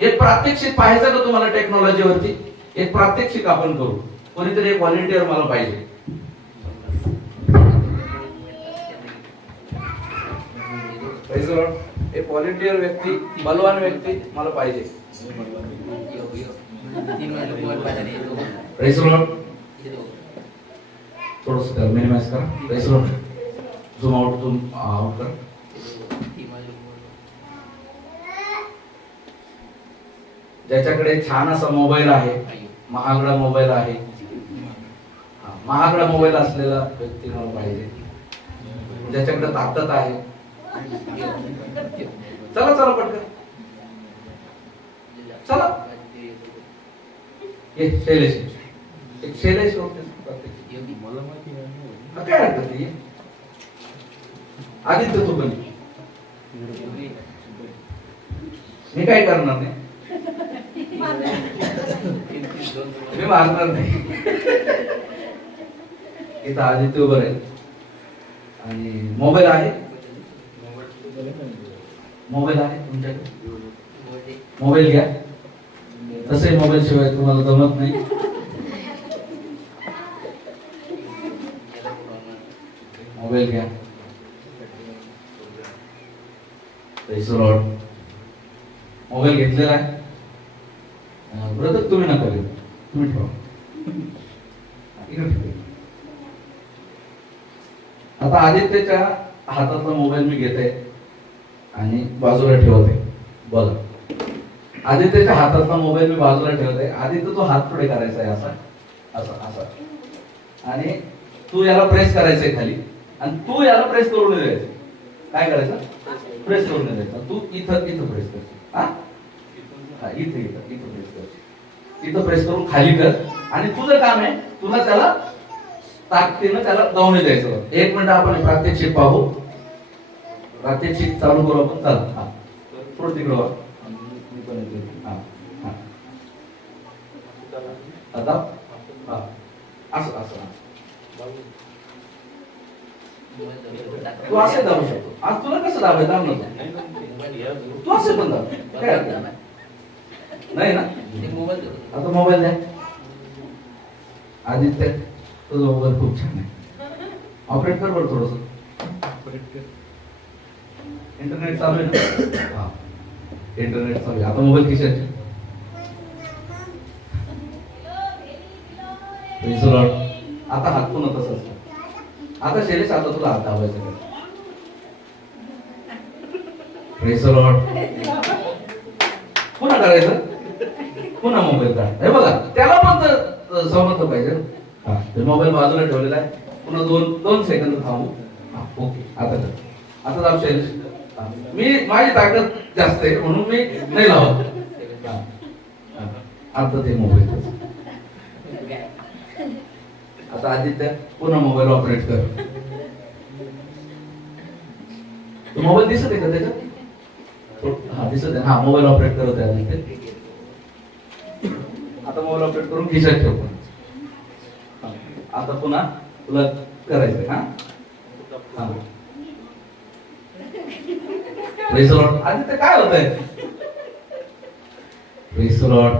एक प्रात्यक्षिक पाहायचं का तुम्हाला टेक्नॉलॉजीवरती? एक प्रात्यक्षिक आपण करू. कोणीतरी एक व्हॉलेंटियर मला पाहिजे. Praise the Lord. एक व्हॉलेंटियर व्यक्ती, बलवान व्यक्ती मला पाहिजे. Praise the Lord. थोडंसं त्याला मिनिमाइज करा. Praise the Lord. Zoom out करा. ज्याच्याकडे छान असा मोबाईल आहे, महागडा मोबाईल आहे, महागडा मोबाईल असलेला व्यक्ती मला पाहिजे, ज्याच्याकडे ताकद आहे. चला चला पटकन चला. शैलेश, एक शैलेश काय हरकत नाही. आदित्य तू पण. मी काय करणार नाही, मी मारणार नाही. इथं आदित्य उभं आहे आणि मोबाईल आहे. मोबाईल आहे तुमच्याकडे? मोबाईल घ्या. तसे मोबाईल शिवाय तुम्हाला जमत नाही. मोबाईल घ्या. मोबाईल घेतलेला आहे. ब्रदर तुम्ही नका घेऊ, तुम्ही ठेवा. आता आदित्यच्या हातातला मोबाईल मी घेते आणि बाजूला ठेवते. बघा, आदित्यच्या हातातला मोबाईल मी बाजूला ठेवते. आदित्य तो हात पुढे करायचा आहे असा असा असा आणि तू याला प्रेस करायचंय खाली आणि तू याला प्रेस करून द्यायचं. काय करायचं? प्रेस करून द्यायचं. तू इथं इथं प्रेस करशील. इथं इथं इथं प्रेस करशील. इथं प्रेस करून खाली कर आणि तुझं काम आहे तुला त्याला ताकदीनं त्याला दावणी द्यायचं. एक मिनिट आपण प्रात्यक्षिक पाहू. प्रात्यक्षिक चालू करू आपण. चला थोडं तिकडं वा. आता असं असं तू असे दाबू शकतो. आज तुला कसं दाबायचं दाब नको. तू असे पण दाब. काय नाही ना. आता मोबाईल द्या. आदित्य तुझा मोबाईल खूप छान आहे. ऑपरेट कर बरं थोडस. इंटरनेट चालू आहे ना? हा, इंटरनेट चालू आहे. आता मोबाईल खिशात. आता हात पुन्हा तसंच. आता शैलेश आता तुला हात दाबायचा. Praise the Lord. पुन्हा करायचं. पुन्हा मोबाईल काढ. हे बघा त्याला पण समजलं पाहिजे. हा, मोबाईल बाजूला ठेवलेला आहे. पुन्हा दोन सेकंद थांबू. ओके, आता कर. आता दाब शैलेश. मी माझी ताकद जास्त आहे म्हणून मी नाही लावत. आता ते मोबाईल. आता आदित्य पुन्हा मोबाईल ऑपरेट कर. मोबाईल दिसत आहे का त्याच्यात? हा दिसत आहे. हा, मोबाईल ऑपरेट करत आहे आदित्य. आता मोबाईल ऑपरेट करून खिशात ठेव. आता पुन्हा तुला करायचंय. हा, प्रेज लॉर्ड. आदित्य काय होतंय? Praise Lord,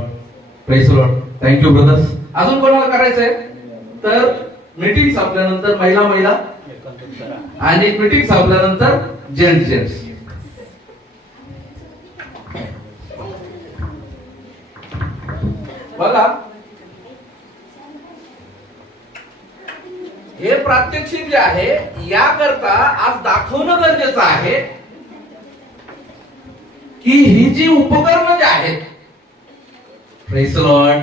praise Lord. Thank you brothers. अजून कोणाला करायचंय तर मीटिंग संपल्यानंतर महिला आणि मीटिंग संपल्यानंतर जेंट्स. बघा, हे प्रात्यक्षिक जे आहे याकरता आज दाखवणं गरजेचं आहे की ही जी उपकरणं जे आहेत, प्रेज लॉर्ड,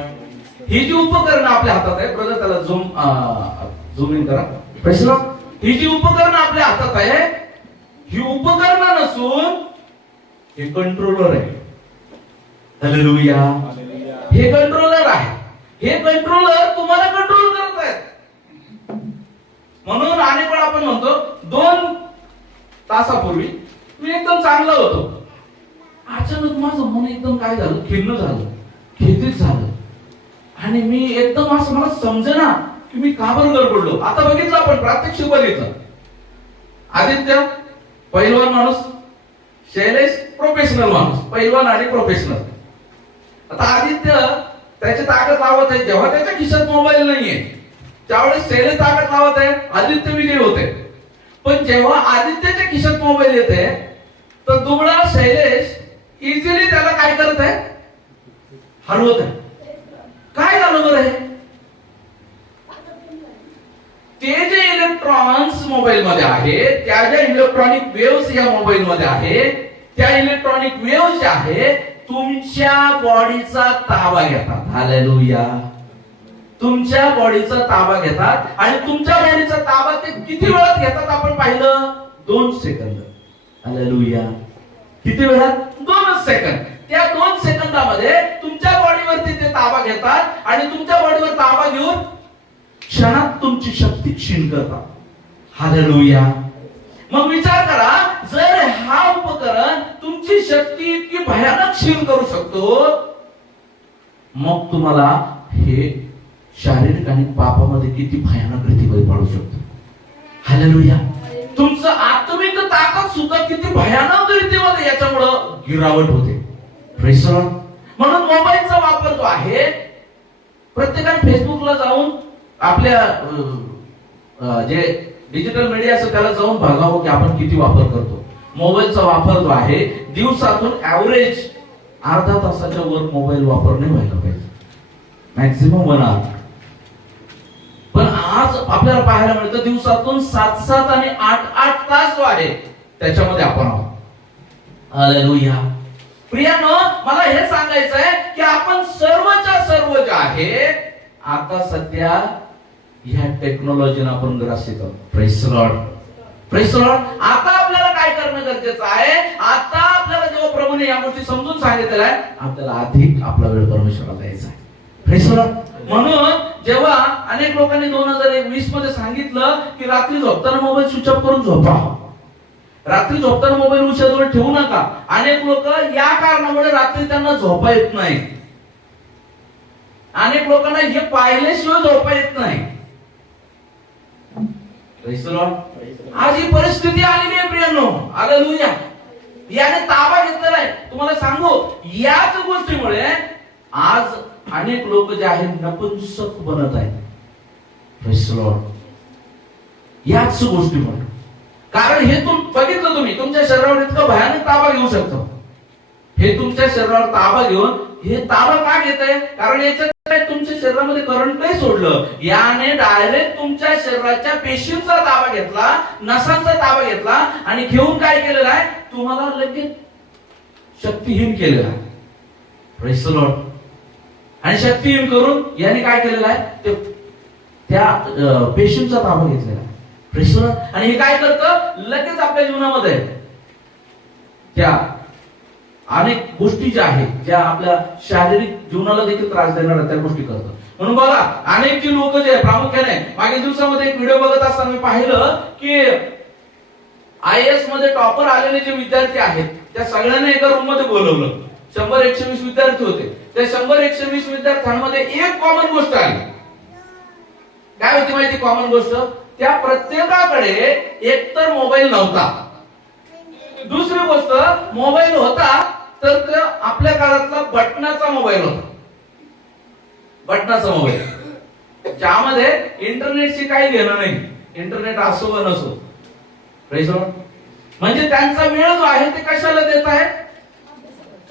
ही जी उपकरणं आपल्या हातात आहे, ब्रदर त्याला झूम इन करा. प्रेज लॉर्ड, ही जी उपकरणं आपल्या हातात आहे, ही उपकरणं नसून हे कंट्रोलर आहे. हालेलुया. हे कंट्रोलर आहे. हे कंट्रोलर तुम्हाला कंट्रोल करत आहेत. म्हणून अनेक वेळा आपण म्हणतो 2 तासापूर्वी मी एकदम चांगला होतो, अचानक माझं मन एकदम काय झालं, खिन्न झालं, खेदीत झालं आणि मी एकदम असं मला समजेना की मी का बरं गडबडलो. आता बघितलं आपण प्रात्यक्षिक बघितलं. आदित्य पैलवान माणूस, शैलेश प्रोफेशनल माणूस, पैलवान आणि प्रोफेशनल. आता आदित्य त्याची ताकद लावत आहे जेव्हा त्याच्या खिशात मोबाईल नाहीये, त्यावेळेस शैलेश ताकद लावत आहे, आदित्य विजयी होते. पण जेव्हा आदित्यच्या खिशात मोबाईल येते तर दुबळा शैलेश इझिली त्याला काय करत आहे, हरवत आहे. काय झालं बरं हे? ते जे इलेक्ट्रॉन्स मोबाईल मध्ये आहे, त्या ज्या इलेक्ट्रॉनिक वेव्स या मोबाईल मध्ये आहे, त्या इलेक्ट्रॉनिक वेव्स ज्या आहे तुमच्या बॉडीचा ताबा घेतात. हालेलुया. तुमच्या बॉडीचा ताबा घेतात आणि तुमच्या बॉडीचा ताबा ते किती वेळात घेतात आपण पाहिलं? 2 सेकंद. हालेलुया. किती वेळात? 2 सेकंद. त्या 2 सेकंदामध्ये तुमच्या बॉडीवरती ते ताबा घेतात आणि तुमच्या बॉडीवर ताबा घेऊन क्षणात तुमची शक्ती क्षीण करतात. हालेलुया. मग विचार करा, जर हा उपकरण तुमची शक्ती इतकी भयानक क्षीण करू शकतो, मग तुम्हाला हे शारीरिक आणि पापामध्ये किती भयानक रीतीमध्ये पाडू शकतो. हालेलुया. तुमचं आत्मिक ताकद सुद्धा किती भयानक रीतीमध्ये याच्यामुळे गिरावट होते. Praise Lord. म्हणून मोबाईलचा वापर जो आहे, प्रत्येकाने फेसबुकला जाऊन आपल्या जे डिजिटल मीडिया असं त्याला जाऊन बघावं की आपण किती वापर करतो. मोबाईलचा वापर जो आहे दिवसातून ऍव्हरेज अर्धा तासाच्या वर मोबाईल वापर नाही व्हायला पाहिजे, मॅक्झिमम 1 आवर. पण आज आपल्याला पाहायला मिळतं दिवसातून 7 आणि 8 तास जो आहे त्याच्यामध्ये आपण आहोत. हालेलुया. प्रियानो, मला हे सांगायचं आहे की आपण सर्वच्या सर्व जे आहे आता सध्या ह्या टेक्नॉलॉजीने आपण ग्रास येतो. Praise Lord, praise Lord. आता आपल्याला काय करणं गरजेचं आहे? आता आपल्याला जेव्हा प्रभूने या गोष्टी समजून सांगितलेल्या आहे, आपल्याला अधिक आपला वेळ परमेश्वराला द्यायचा आहे. Praise Lord. म्हणून जेव्हा अनेक लोकांनी 2020 मध्ये सांगितलं की रात्री झोपताना मोबाईल स्विच ऑफ करून झोपा, रात्री झोपताना मोबाईल उशाजवळ ठेवू नका. अनेक लोक या कारणामुळे रात्री त्यांना झोपा येत नाही. अनेक लोकांना हे पाहिल्याशिवाय झोपा येत नाही. आज ही परिस्थिती आलेली आहे प्रियांनो. हालेलुया. याने ताबा घेतलेला आहे. तुम्हाला सांगू, याच गोष्टीमुळे आज अनेक लोक जे आहेत नपुंसक बनत आहेत. Praise Lord. याच गोष्टीमुळे. कारण हे बघितलं तुम्ही तुमच्या शरीरावर इतकं भयानक ताबा घेऊ शकतो. हे तुमच्या शरीरावर ताबा घेऊन हे ताबा का घेत आहे? कारण याच्यात तुमच्या शरीरामध्ये करंट नाही सोडलं, याने डायरेक्ट तुमच्या शरीराच्या पेशींचा ताबा घेतला, नसांचा ताबा घेतला आणि घेऊन काय केलेलं आहे? तुम्हाला लगेच शक्तिहीन केलेलं आहे. Praise Lord. आणि शक्तिहीन करून याने काय केलेलं आहे? त्या पेशींचा ताबा घेतलेला आहे. Praise Lord. आणि हे काय करतं? लगेच आपल्या जीवनामध्ये त्या अनेक गोष्टी ज्या आहेत, ज्या आपल्या शारीरिक जीवनाला देखील त्रास देणाऱ्या त्या गोष्टी करतात. म्हणून बघा, अनेक जी लोक जे प्रामुख्याने मागील दिवसामध्ये एक व्हिडिओ बघत असताना मी पाहिलं की IAS मध्ये टॉपर आलेले जे विद्यार्थी आहेत त्या सगळ्यांना एका रूम मध्ये बोलवलं. 100-120 विद्यार्थी होते. त्या 100-120 विद्यार्थ्यांमध्ये एक कॉमन गोष्ट आली. काय होती माहिती कॉमन गोष्ट? त्या प्रत्येकाकडे एकतर मोबाईल नव्हता, दुसरी गोष्ट, मोबाईल होता तर तो आपल्या काळातला बटनाचा मोबाईल होता. बटनाचा मोबाईल ज्यामध्ये इंटरनेटशी काही घेणं नाही. इंटरनेट असो व नसो. Praise the Lord. म्हणजे त्यांचा वेळ जो आहे ते कशाला देत आहे?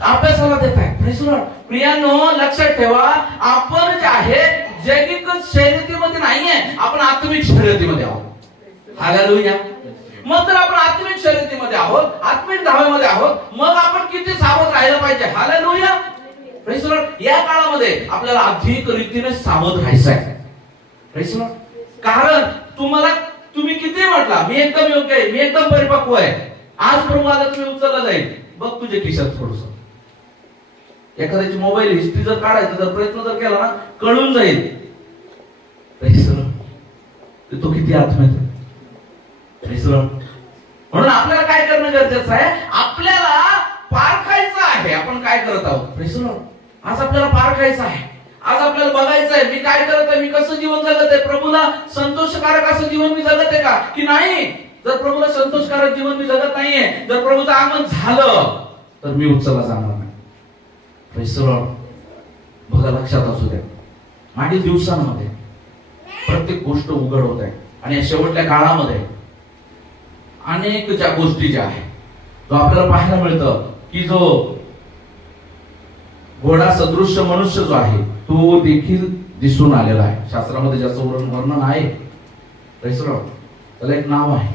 अभ्यासाला देत आहे. Praise the Lord. प्रियानो, लक्षात ठेवा, आपण जे आहे जैविक शर्यतीमध्ये नाहीये, आपण आत्मिक शर्यतीमध्ये आहोत. हालेलुया. मग तर आपण आत्मिक शर्यतीमध्ये आहोत, आत्मिक धावेमध्ये आहोत, मग आपण किती सावध राहायला पाहिजे. हालेलुया. Praise the Lord. या काळामध्ये आपल्याला अधिक रीतीने सावध राहायचं आहे. Praise the Lord. कारण तुम्ही किती म्हटला मी एकदम योग्य आहे, मी एकदम परिपक्व आहे, आज प्रभू आला तुम्ही उचलला जाईल, बघ तुझ्या खिशात थोडस. एखाद्याची मोबाईल हिस्ट्री जर काढायचा जर प्रयत्न जर केला ना, कळून जाईल तो किती आत्मेत. म्हणून आपल्याला काय करणं गरजेचं आहे? आपल्याला पारखायचं आहे आपण काय करत आहोत. आज आपल्याला पारखायचं आहे. आज आपल्याला बघायचं आहे मी काय करत आहे, मी कसं जीवन जगत आहे, प्रभूला संतोषकारक असं जीवन मी जगत आहे का की नाही. जर प्रभूला संतोषकारक जीवन मी जगत नाहीये, जर प्रभूचं आगमन झालं तर मी उचलला जाणार नाही. बघा, लक्षात असू द्या, मागील दिवसांमध्ये प्रत्येक गोष्ट उघड होत आहे आणि या शेवटच्या काळामध्ये अनेक ज्या गोष्टी ज्या आहेत तो आपल्याला पाहायला मिळतं की जो घोडा सदृश्य मनुष्य जो आहे तो देखील दिसून आलेला आहे. शास्त्रामध्ये ज्याचं वर्णन आहे, त्याला एक नाव आहे.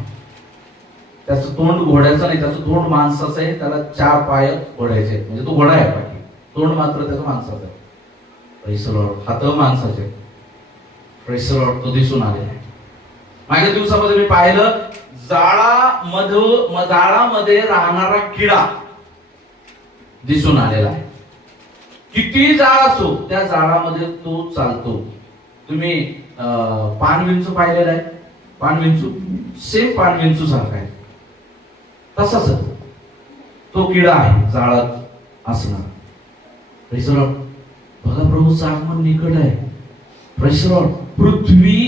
त्याचं तोंड घोड्याचं नाही, त्याचं तोंड माणसाचं आहे. त्याला 4 पाय घोड्याचे, म्हणजे तो घोडा आहे पाठी, तोंड मात्र त्याचं माणसाचं आहे. हात माणसाचे. तो दिसून आलेला आहे. मागील दिवसामध्ये मी पाहिलं जाळामध्ये राहणारा किडा दिसून आलेला आहे. किती जाळ असो त्या जाळामध्ये तो चालतो. तुम्ही पानविंचू पाहिलेला आहे? पानविंचू सेम पानविंचू सारखा आहे, तसाच तो किडा आहे जाळात असणार. बघा, प्रभूचं आगमन निकट आहे. पृथ्वी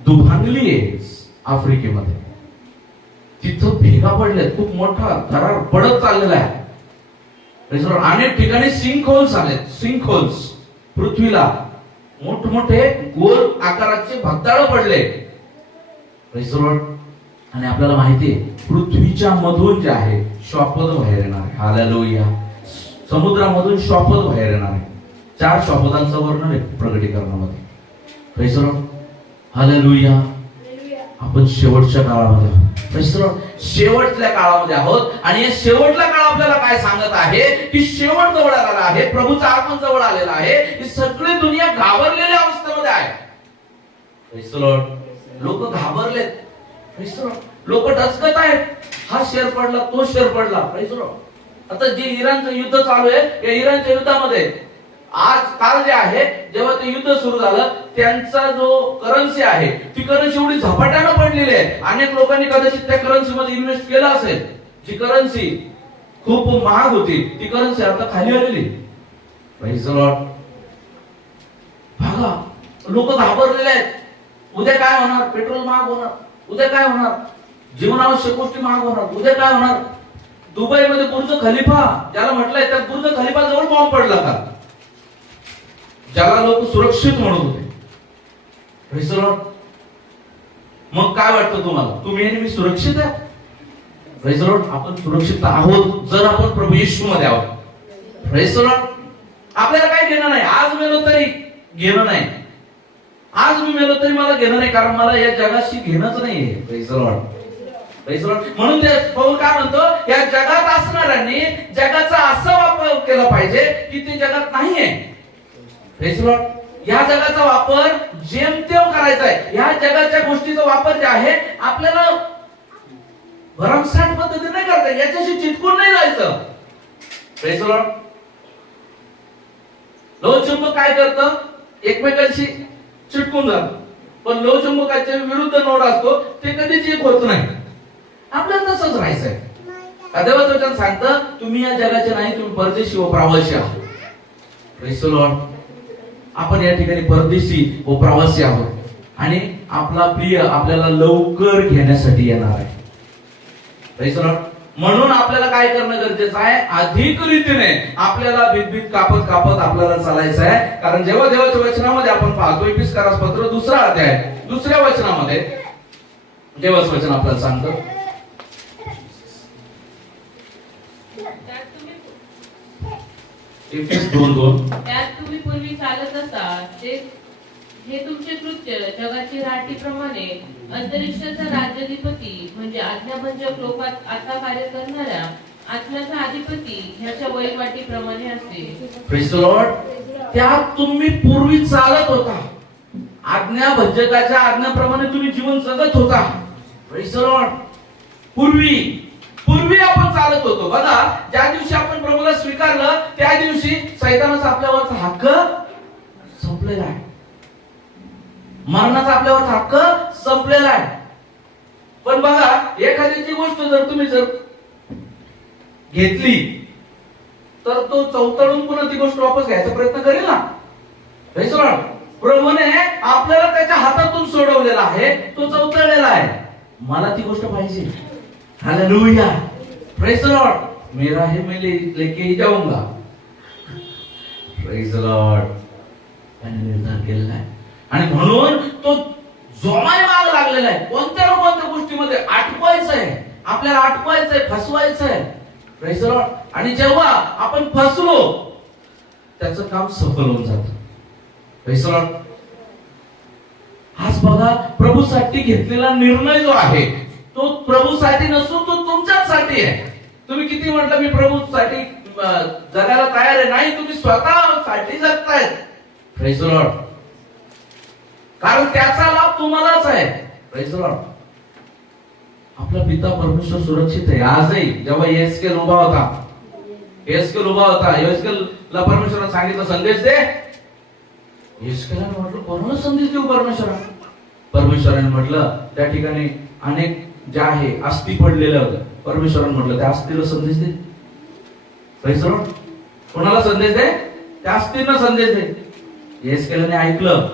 दुभांगली आहे आफ्रिकेमध्ये. तिथं भेगा पडल्यात, खूप मोठा थरार पडत चाललेला आहे. अनेक ठिकाणी सिंक होल्स आलेत. सिंक होल्स, पृथ्वीला मोठमोठे गोल आकाराचे भगदाळ पडले. आणि आपल्याला माहिती आहे पृथ्वीच्या मधून जे आहे श्वापद बाहेर येणार आहे. हालेलुया. समुद्रामधून श्वापद बाहेर येणार आहे. 4 श्वापदांचं वर्णन आहे प्रकटीकरणामध्ये. हालेलुया. आपण शेवटच्या काळामध्ये आहोत. शेवटच्या काळामध्ये आहोत आणि शेवटला काळ आपल्याला काय सांगत आहे की शेवट जवळ आलेला आहे, प्रभूचं आगमन जवळ आलेलं आहे. ही सगळी दुनिया घाबरलेल्या अवस्थेमध्ये आहे. लोक घाबरलेत. लोक डचकत आहेत. हा शेर पडला, तो शेर पडला. आता जे इराणचं युद्ध चालू आहे, या इराणच्या युद्धामध्ये आज काल जे आहे जेव्हा ते युद्ध सुरू झालं, त्यांचा जो करन्सी आहे ती करन्सी एवढी झपाट्यानं पडलेली आहे. अनेक लोकांनी कदाचित त्या करन्सी मध्ये इन्व्हेस्ट केलं असेल. जी करन्सी खूप महाग होती ती करन्सी आता खाली आलेली. बघा, लोक घाबरलेले आहेत. उद्या काय होणार? पेट्रोल महाग होणार. उद्या काय होणार? जीवनावश्यक गोष्टी महाग होणार. उद्या काय होणार? दुबईमध्ये बुर्ज खलिफा ज्याला म्हटलंय त्या बुर्ज खलिफा जवळ बॉम्ब पडला का, ज्याला लोक सुरक्षित म्हणत होते. मग काय वाटतं तुम्हाला? तुम्ही आणि मी सुरक्षित आहे? आपण सुरक्षित आहोत जर आपण प्रभू येशू मध्ये आहोत. आपल्याला काय घेणं नाही. आज मेलो तरी घेणं नाही. आज मी मेलो तरी मला घेणं नाही, कारण मला या जगाशी घेणंच नाहीये. म्हणून ते पौल काय म्हणतो, या जगात असणाऱ्यांनी जगाचा असा वापर केला पाहिजे की ते जगात नाहीये. या जगाचा वापर जेमतेम करायचा आहे. या जगाच्या गोष्टीचा वापर जे आहे आपल्याला भरमसाठ पद्धतीने नाही करायचा, याच्याशी चिटकून नाही जायचं. लोहचुंबक काय करतं? एकमेकांशी चिटकून जातं. पण लोहचुंबकाच्या विरुद्ध नोड असतो ते कधीच एक होत नाही. आपल्याला तसंच राहायचंय. देवाचं वचन सांगतं तुम्ही या जगाचे नाही, तुम्ही परदेशी व प्रवासी आहात. आपण या ठिकाणी परदेशी व प्रवासी आहोत आणि आपला प्रिय आपल्याला लवकर घेण्यासाठी येणार आहे. Praise the Lord. म्हणून आपल्याला काय करणं गरजेचं आहे, अधिक रीतीने आपल्याला भीत कापत कापत आपल्याला चालायचं आहे. कारण जेव्हा देवाच्या वचनामध्ये आपण पाहतो, इफिसकारास पत्र 2 अध्याय 2 वचनामध्ये देवाचं वचन आपल्याला सांगतं, इफिस 2:2, त्यात तुम्ही पूर्वी चालत असा हे तुमचे कृत्य जगाची राटीप्रमाणे अंतरिक्षाचा राज्याधिपती म्हणजे आज्ञाभंजक लोकात आता कार्य करणाऱ्या आत्म्याचा अधिपती ह्याच्या वैवाटीप्रमाणे असते. Praise the Lord. त्यात तुम्ही पूर्वी चालत होता, आज्ञाभंजकाच्या आज्ञाप्रमाणे तुम्ही जीवन जगत होता. Praise the Lord. पूर्वी आपण चालत होतो. बघा, ज्या दिवशी आपण प्रभूला स्वीकारलं त्या दिवशी शैतानाचा आपल्यावरचा हक्क संपलेला आहे, मरणाचा आपल्यावरचा हक्क संपलेला आहे. पण बघा, एखाद्याची गोष्ट जर तुम्ही घेतली तर तो चौतळून पुन्हा ती गोष्ट वापस घ्यायचा प्रयत्न करेल ना. Praise the Lord. प्रभूने आपल्याला त्याच्या हातातून सोडवलेला आहे, तो चौतळलेला आहे, मला ती गोष्ट पाहिजे. हालेलुया. Praise the Lord. मेरा है मैं लेके ही जाऊंगा. Praise the Lord. त्याने निर्धार केलेला आहे आणि म्हणून तो जोमाने माग लागलेला आहे. कोणत्या ना कोणत्या गोष्टीमध्ये अटकवायचं आहे, आपल्याला अटकवायचं आहे, फसवायचं आहे. Praise the Lord. आणि जेव्हा आपण फसलो त्याचं काम सफल होऊन जातं. Praise the Lord. आज बघा, प्रभूसाठी घेतलेला निर्णय जो आहे तो प्रभूसाठी नसून तो तुमच्यासाठी आहे. तुम्ही किती म्हटलं मी प्रभूसाठी जगायला तयार आहे, नाही, तुम्ही स्वतःसाठी जगतायत. Praise the Lord. कारण त्याचा लाभ तुम्हालाच आहे. Praise the Lord. आपला पिता परमेश्वर सुरक्षित आहे. आजही जेव्हा येस्केल उभा होता, येस्केलला परमेश्वराने सांगितलं संदेश दे. येस्केलाने म्हटलं कोणाला संदेश देऊ परमेश्वराने म्हटलं त्या ठिकाणी अनेक ज्या आहे अस्थी पडलेल्या होत्या. परमेश्वराने म्हटलं त्या अस्थीला संदेश दे. Praise the Lord. कोणाला संदेश दे? त्या अस्थींना संदेश दे. येस्केलाने ऐकलं.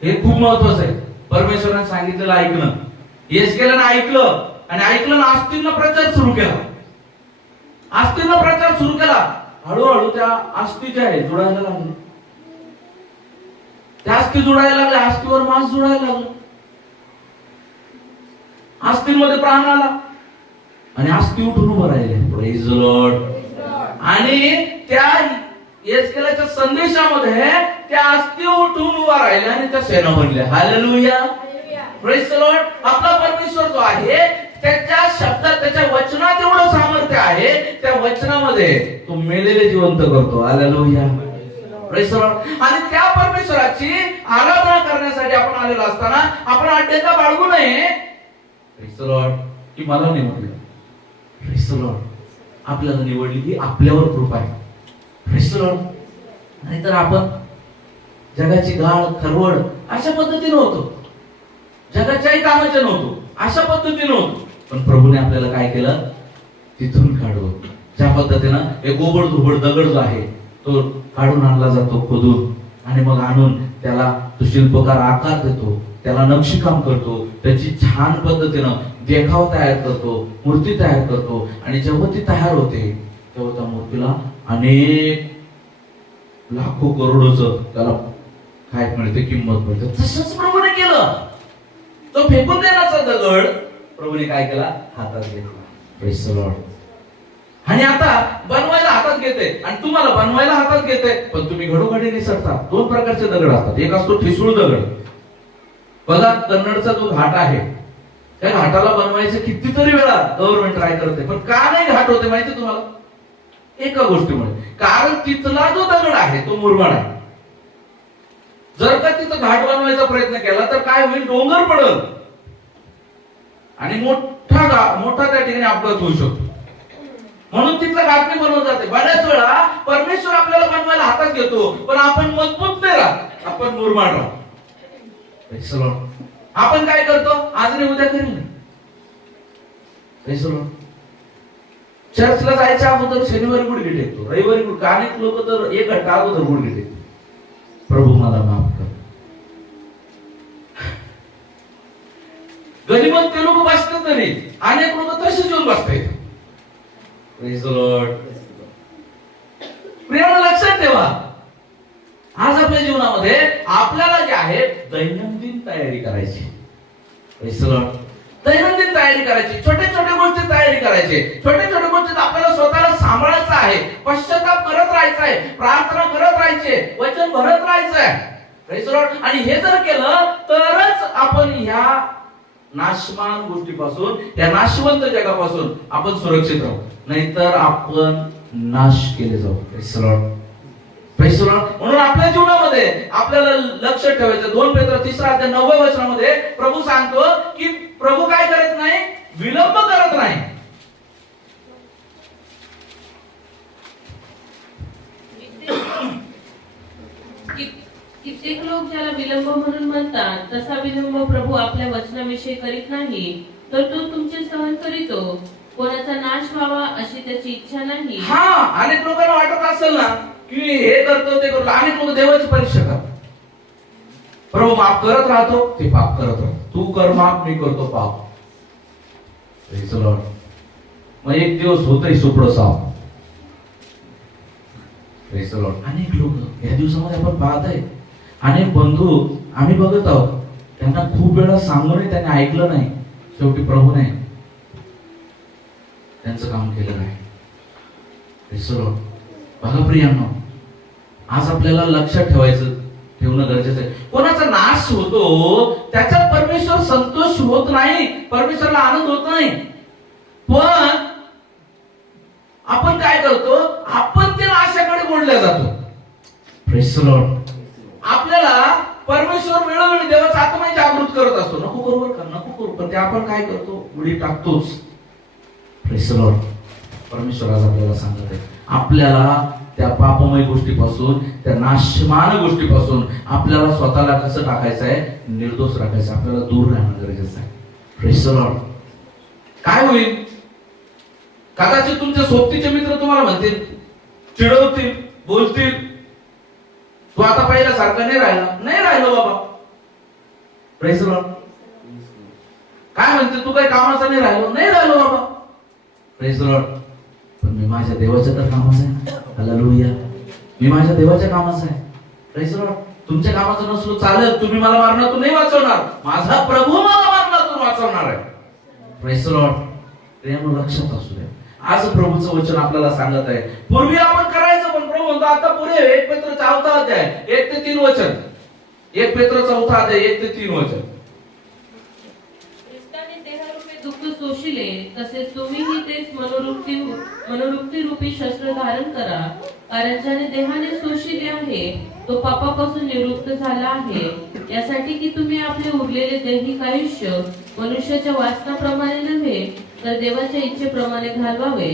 हे खूप महत्वाचं आहे, परमेश्वराने सांगितलेलं ऐकणं. येस्केलाने ऐकलं आणि ऐकलं ना अस्थींना प्रचार सुरू केला. हळूहळू त्या अस्थी ज्या आहे जुळायला लागल्या. त्या अस्थी जुळायला लागल्या, अस्थीवर मांस जुळायला लागलं, अस्थींमध्ये प्राण आला आणि अस्थी उठून उभं राहिले. Praise the Lord. आणि त्या येस्केलाच्या संदेशामध्ये त्या अस्थी उठून उभा राहिल्या आणि त्या सेना बनल्या. हालेलुया. Praise the Lord. आपला परमेश्वर जो आहे त्याच्या शब्दात, त्याच्या वचनात एवढं सामर्थ्य आहे, त्या वचनामध्ये तो मेलेले जिवंत करतो. हालेलुया. Praise the Lord. आणि त्या परमेश्वराची आराधना करण्यासाठी आपण आलेलो असताना आपण अड्डेका बाळगू नये. Praise the Lord. की मला नाही म्हटलं. Praise the Lord. आपल्याला निवडली ही आपल्यावर कृपा आहे. Praise the Lord. नाहीतर आपण जगाची गाळ खरवड अशा पद्धतीने होतो, जगाच्याही कामाचे नव्हतो, अशा पद्धतीने होतो. पण प्रभूने आपल्याला काय केलं, तिथून काढून ज्या पद्धतीनं एक गोबड धुबड दगड जो आहे तो काढून आणला जातो खोदून, आणि मग आणून त्याला तो शिल्पकार आकार देतो, त्याला नक्षीकाम करतो, त्याची छान पद्धतीनं देखाव तयार करतो, मूर्ती तयार करतो. आणि जेव्हा ती तयार होते तेव्हा त्या मूर्तीला अनेक लाखो करोडोचं त्याला काय मिळते, किंमत मिळते. तसंच प्रभूने केलं. तो फेकून देण्याचा दगड प्रभूने काय केला, हातात घेतला. Praise the Lord. आणि आता बनवायला हातात घेते आणि तुम्हाला बनवायला हातात घेते, पण तुम्ही घडोघडी निसटता. 2 प्रकारचे दगड असतात. एक असतो ठिसूळ दगड. बघा, कन्नडचा जो घाट आहे त्या घाटाला बनवायचे कितीतरी वेळा गव्हर्नमेंट ट्राय करते, पण का नाही घाट होते माहिती तुम्हाला? एका गोष्टीमुळे, कारण तिथला जो दगड आहे तो मुरमाड आहे. जर का तिथं घाट बनवायचा प्रयत्न केला तर काय होईल, डोंगर पडल आणि मोठा त्या ठिकाणी अपघात होऊ शकतो. म्हणून तिथलं घाट नाही बनवलं जाते. बऱ्याच वेळा परमेश्वर आपल्याला बनवायला हातात घेतो, पण आपण मजबूत नाही राहत, आपण मुरमाड राहतो. आपण काय करतो, आज नाही उद्या करेल. चर्चला जायच्या अगोदर शनिवारी गुडघे टेकतो, रविवारी गुडघे, अनेक लोक तर 1 घंटा अगोदर गुडघे टेकतो. प्रभू मला माफ कर. गनिमत ते लोक बसतात तरी अनेक लोक तसेच येऊन बसतात. Praise the Lord. प्रियाला लक्षात ठेवा, आज आपल्या जीवनामध्ये आपल्याला जे आहे दैनंदिन तयारी करायची. Praise the Lord. दैनंदिन तयारी करायची, छोट्या छोट्या गोष्टी तयारी करायची. छोट्या छोट्या गोष्टीत आपल्याला स्वतःला सांभाळायचं आहे, पश्चाताप करत राहायचं आहे, प्रार्थना करत राहायचे, वचन भरत राहायचं आहे. Praise the Lord. आणि हे जर केलं तरच आपण ह्या नाशमान गोष्टीपासून, या नाशवंत जगापासून आपण सुरक्षित राहू, नाहीतर आपण नाश केले जाऊ. Praise the Lord. Praise the Lord. म्हणून आपल्या जीवनामध्ये आपल्याला लक्ष ठेवायचं. 2 पेत्र 3 अध्याय 9 वचनामध्ये प्रभू सांगतो की प्रभू काय करत नाही, विलंब करत नाही. कित्येक लोक ज्याला विलंब म्हणून म्हणतात, तसा विलंब प्रभू आपल्या वचनाविषयी करीत नाही, तर तो तुमचे सहन करीतो. कोणाचा नाश व्हावा अशी त्याची इच्छा नाही. हा, अनेक लोकांना वाटत असेल ना की हे करतो ते करतो. अनेक लोक देवाची परीक्षा करतात. प्रभू माफ करत राहतो, ते पाप करत राहतो. तू कर माफ, मी करतो पाप. Praise the Lord. मग एक दिवस होतय सुपड साप. Praise the Lord. अनेक लोक या दिवसामध्ये आपण पाहत आहे, अनेक बंधू आम्ही बघत आहोत, त्यांना खूप वेळा सांगूनही त्यांनी ऐकलं नाही. शेवटी प्रभूने त्यांचं काम केलं नाही. Praise the Lord. बघा प्रियांनो, आज आपल्याला लक्षात ठेवणं गरजेचं आहे. कोणाचा नाश होतो त्याच्यात परमेश्वर संतोष होत नाही, परमेश्वराला आनंद होत नाही. पण आपण काय करतो, आपण त्या नाशाकडे ओढल्या जातो. Praise the Lord. आपल्याला परमेश्वर वेळोवेळी देवाचा आत्मा जागृत करत असतो, नको करू बरं का, नको करू, पण ते आपण काय करतो, उडी टाकतोच. Praise the Lord. परमेश्वर आज आपल्याला सांगत आहे, आपल्याला त्या पापमय गोष्टीपासून, त्या नाशमान गोष्टीपासून आपल्याला स्वतःला कसं टाकायचं आहे, निर्दोष राखायचं, आपल्याला दूर राहणं गरजेचं आहे. Praise the Lord. काय होईल, कदाचित तुमच्या सोबतीचे मित्र तुम्हाला म्हणतील, चिडवतील, बोलतील, तू आता पहिल्यासारखं नाही राहिलो बाबा. Praise the Lord. काय म्हणते, तू काही कामाचा नाही राहिलो बाबा. Praise the Lord. पण मी माझ्या देवाच्या तर कामाचं आहे. हालेलुया. मी माझ्या देवाच्या कामाचं आहे. Praise the Lord. तुमच्या कामाचं नसलो चालेल, तुम्ही मला मरणातून नाही वाचवणार, माझा प्रभू मला मरणातून वाचवणार आहे. Praise the Lord. प्रेम लक्षात असू द्या. आज प्रभूचं वचन आपल्याला सांगत आहे, पूर्वी आपण करायचं, पण प्रभू म्हणतो आता पुरे. 1 पेत्र 4 अध्याय 1 ते 3 वचन. 1 पेत्र 4 अध्याय 1 ते 3 वचन. ख्रिस्ताने देहरूपे दुःख सोशिले, तसेच तुम्हीही तेच मनोवृत्ती रूपी शस्त्र धारण करा. कारण ज्याने देहाने सोशिले आहे तो पापापासून निवृत्त झाला आहे, यासाठी की तुम्ही आपले उरलेले दैहिक आयुष्य मनुष्याच्या वासनाप्रमाणे नव्हे, तर देवाच्या इच्छेप्रमाणे घालवावे.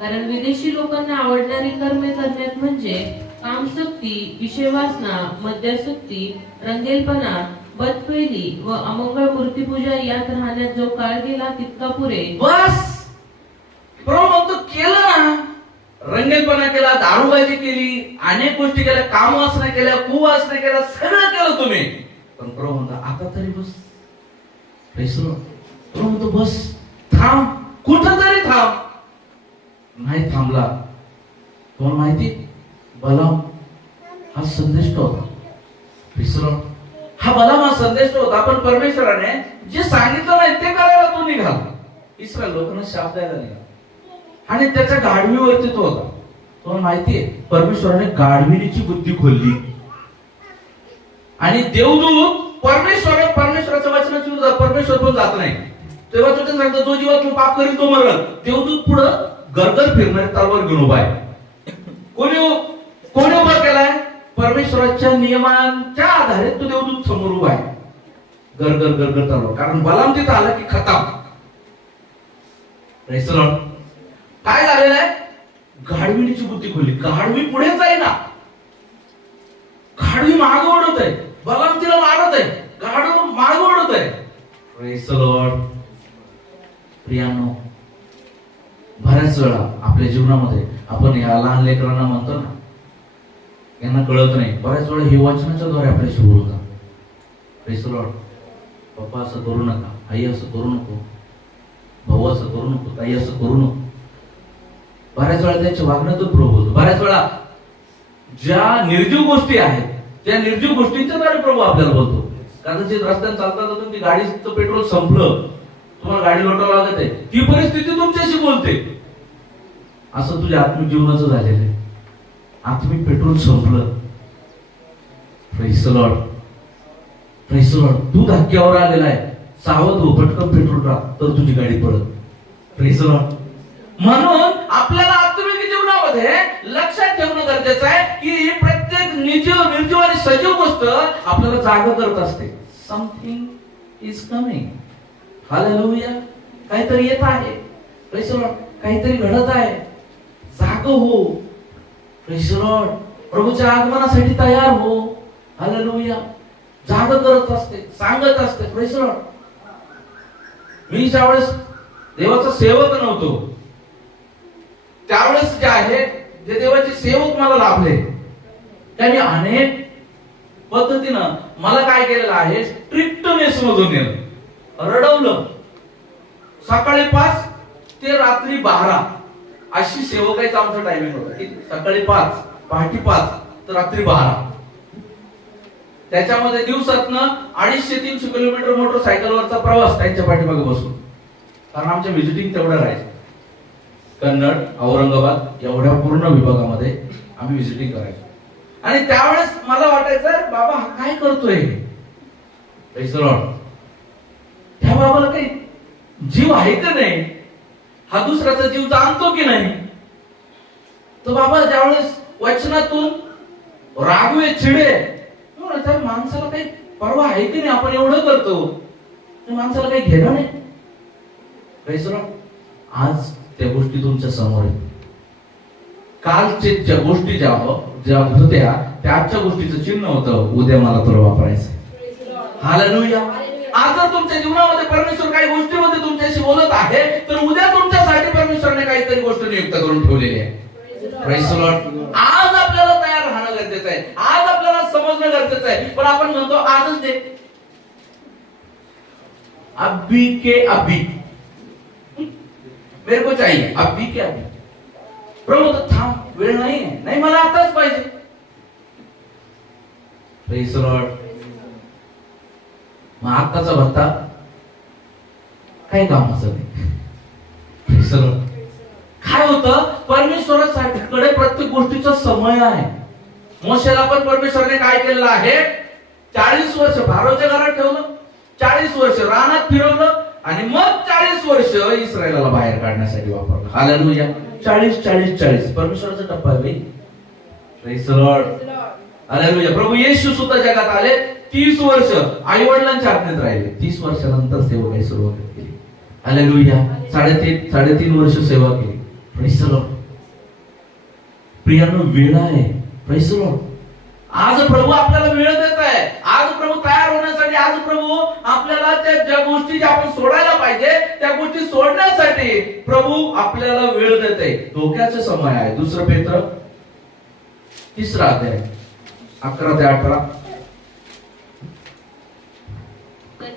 कारण विदेशी लोकांना आवडणारी कर्मे करण्यात म्हणजे कामशक्ती, विषयवासना, मद्यासक्ती, रंगेलपणा, बदफैली व अमंगळ मूर्तीपूजा यात राहण्यात जो काळ गेला तितका पुरे. बस. प्रभू म्हणतो केलं ना, रंगेलपणा केला, दारूबाजी केली, अनेक गोष्टी केल्या, कामवासना केल्या, कुवासना केल्या, सगळं केलं तुम्ही. पण प्रभू म्हणतो आता तरी बस. प्रभू म्हणतो बस, थांब, कुठं तरी थांब. नाही थांबला. तुम्हाला माहिती, बलाम हा संदेश होता. हा बलाम हा संदेश होता, पण परमेश्वराने जे सांगितलं नाही ते करायला तो निघाला. इस्रायल लोकांना शाप द्यायला निघाला आणि त्याच्या गाढवीवरती तो होता. तुम्हाला माहितीये, परमेश्वराने गाढविणीची बुद्धी खोलली आणि देवदूत परमेश्वराच्या वचनाची परमेश्वर पण जात नाही. तेव्हा तो सांगतो, जो जीवात पाप करील तो मरल. देवदूत पुढं गरगर फिरणारी तलवार घेऊन उभा आहे. कोणी उभा केलाय? परमेश्वराच्या नियमांच्या आधारे तो देवदूत समोर उभा आहे. गरगर गरगर तलवार. कारण बलाम तिथं आला की खतम. काय झालेलं आहे? गाढविणीची बुद्धी खोलली. गाढवी पुढे जाईना, गाढवी माग ओढत आहे, बलाम तिला मारत आहे, गाढव माग ओढत आहे. Praise the Lord. प्रियानो, बऱ्याच वेळा आपल्या जीवनामध्ये आपण या लहान लेकरांना म्हणतो ना, यांना कळत नाही, बऱ्याच वेळा हे वचनाच्या द्वारे आपल्याशी बोलतात. Praise the Lord. पप्पा असं करू नका, आई असं करू नको. भाऊ असं करू नको, ताई असं करू नको. बऱ्याच वेळा त्यांच्या वागण्यातून प्रभू बोलतो. बऱ्याच वेळा ज्या निर्जीव गोष्टी आहेत त्या निर्जीव गोष्टींच्या द्वारे प्रभू आपल्याला बोलतो. कदाचित रस्त्यात चालता तुमची गाडीचं पेट्रोल संपलं, तुम्हाला गाडी लोटावं लागत आहे, ती परिस्थिती तुमच्याशी बोलते. असं तुझ्या आत्मिक जीवनाचं झालेलं आहे. आत्मिक पेट्रोल संपलं. Praise the Lord, praise the Lord. तू धक्क्यावर आलेला आहे, सावध हो, पटकन पेट्रोल टाक, तर तुझी गाडी पळत. Praise the Lord. म्हणून आपल्याला आत्मिक जीवनामध्ये लक्षात ठेवणं गरजेचं आहे की प्रत्येक निर्जीव आणि सजीव गोष्ट आपल्याला जागा करत असते. Something is coming. हालेलुया. काहीतरी येत आहे. Praise the Lord. काहीतरी घडत आहे. जाग हो. Praise the Lord. प्रभूच्या आगमनासाठी तयार हो. हालेलुया. जाग करत असते, सांगत असते. Praise the Lord. मी ज्यावेळेस देवाचा सेवक नव्हतो त्यावेळेस जे आहे जे देवाचे सेवक मला लाभले त्यांनी अनेक पद्धतीनं मला काय केलेलं आहे, स्ट्रिक्टनेस मधून नेलं, रडवलं. सकाळी 5 ते रात्री 12 अशी सेवकायचं आमचं टायमिंग होतं. सकाळी 5, पहाटे 5 तर रात्री 12. त्याच्यामध्ये दिवसातनं 250-300 किलोमीटर मोटरसायकलवरचा प्रवास त्यांच्या पाठीमागे बसून, कारण आमच्या व्हिजिटिंग तेवढ्या राहायचं. कन्नड, औरंगाबाद एवढ्या पूर्ण विभागामध्ये आम्ही व्हिजिटिंग करायचो. आणि त्यावेळेस मला वाटायचं बाबा हा काय करतोय. Praise the Lord. त्या बाबाला काही जीव आहे का नाही, हा दुसऱ्याचा जीव जाणतो की नाही. तो बाबा ज्यावेळेस वचनातून रागवे, चिडे, त्या माणसाला काही परवा आहे की नाही, आपण एवढं करतो, त्या माणसाला काही घेणं नाही. Praise the Lord. आज त्या गोष्टी तुमच्या समोर आहेत. कालचे ज्या गोष्टी ज्या होत्या त्या आजच्या गोष्टीचं चिन्ह होतं, उद्या मला तुला वापरायचं. हालेलुया. आज जर तुमच्या जीवनामध्ये परमेश्वर काही गोष्टीमध्ये तुमच्याशी बोलत आहे तर उद्या तुमच्यासाठी परमेश्वरने काहीतरी गोष्ट नियुक्त करून ठेवलेली आहे. Praise the Lord. आज आपल्याला तयार राहणं गरजेचं आहे. आज आपल्याला समजणं गरजेचं आहे. पण आपण म्हणतो आजच दे, अभी के अभी मेरे को चाहिए, अभी के अभी. प्रभू तर थांब, वेळ नाही, नाही मला आताच पाहिजे. Praise the Lord. मग आत्ताचा भत्ता काही कामाचं नाही. Praise the Lord. काय होतं, परमेश्वराकडे प्रत्येक गोष्टीचा समय आहे. मोशेला पण परमेश्वराने काय केलेलं आहे, 40 वर्ष फारोच्या घरात ठेवलं, 40 वर्ष रानात फिरवलं आणि मग 40 वर्ष इस्रायलाला बाहेर काढण्यासाठी वापरलं. हालेलुया. 40 परमेश्वराचा टप्पा आहे. Praise the Lord. हालेलुया. प्रभू येशू सुद्धा जगात आले, 30 वर्ष आई वडिलांच्या आज्ञेत राहिले, 30 वर्षानंतर सेवा सुरुवात केली. हालेलुया. 3.5 वर्ष सेवा केली. Praise the Lord. प्रियानो, वेळ आहे. Praise the Lord. आज प्रभू आपल्याला वेळ देत आहे. आज प्रभू तयार होण्यासाठी, आज प्रभू आपल्याला त्या ज्या गोष्टी ज्या आपण सोडायला पाहिजे त्या गोष्टी सोडण्यासाठी प्रभू आपल्याला वेळ देत आहे. धोक्याचा समय आहे. 2 पेत्र 3 अध्याय 11 ते 18.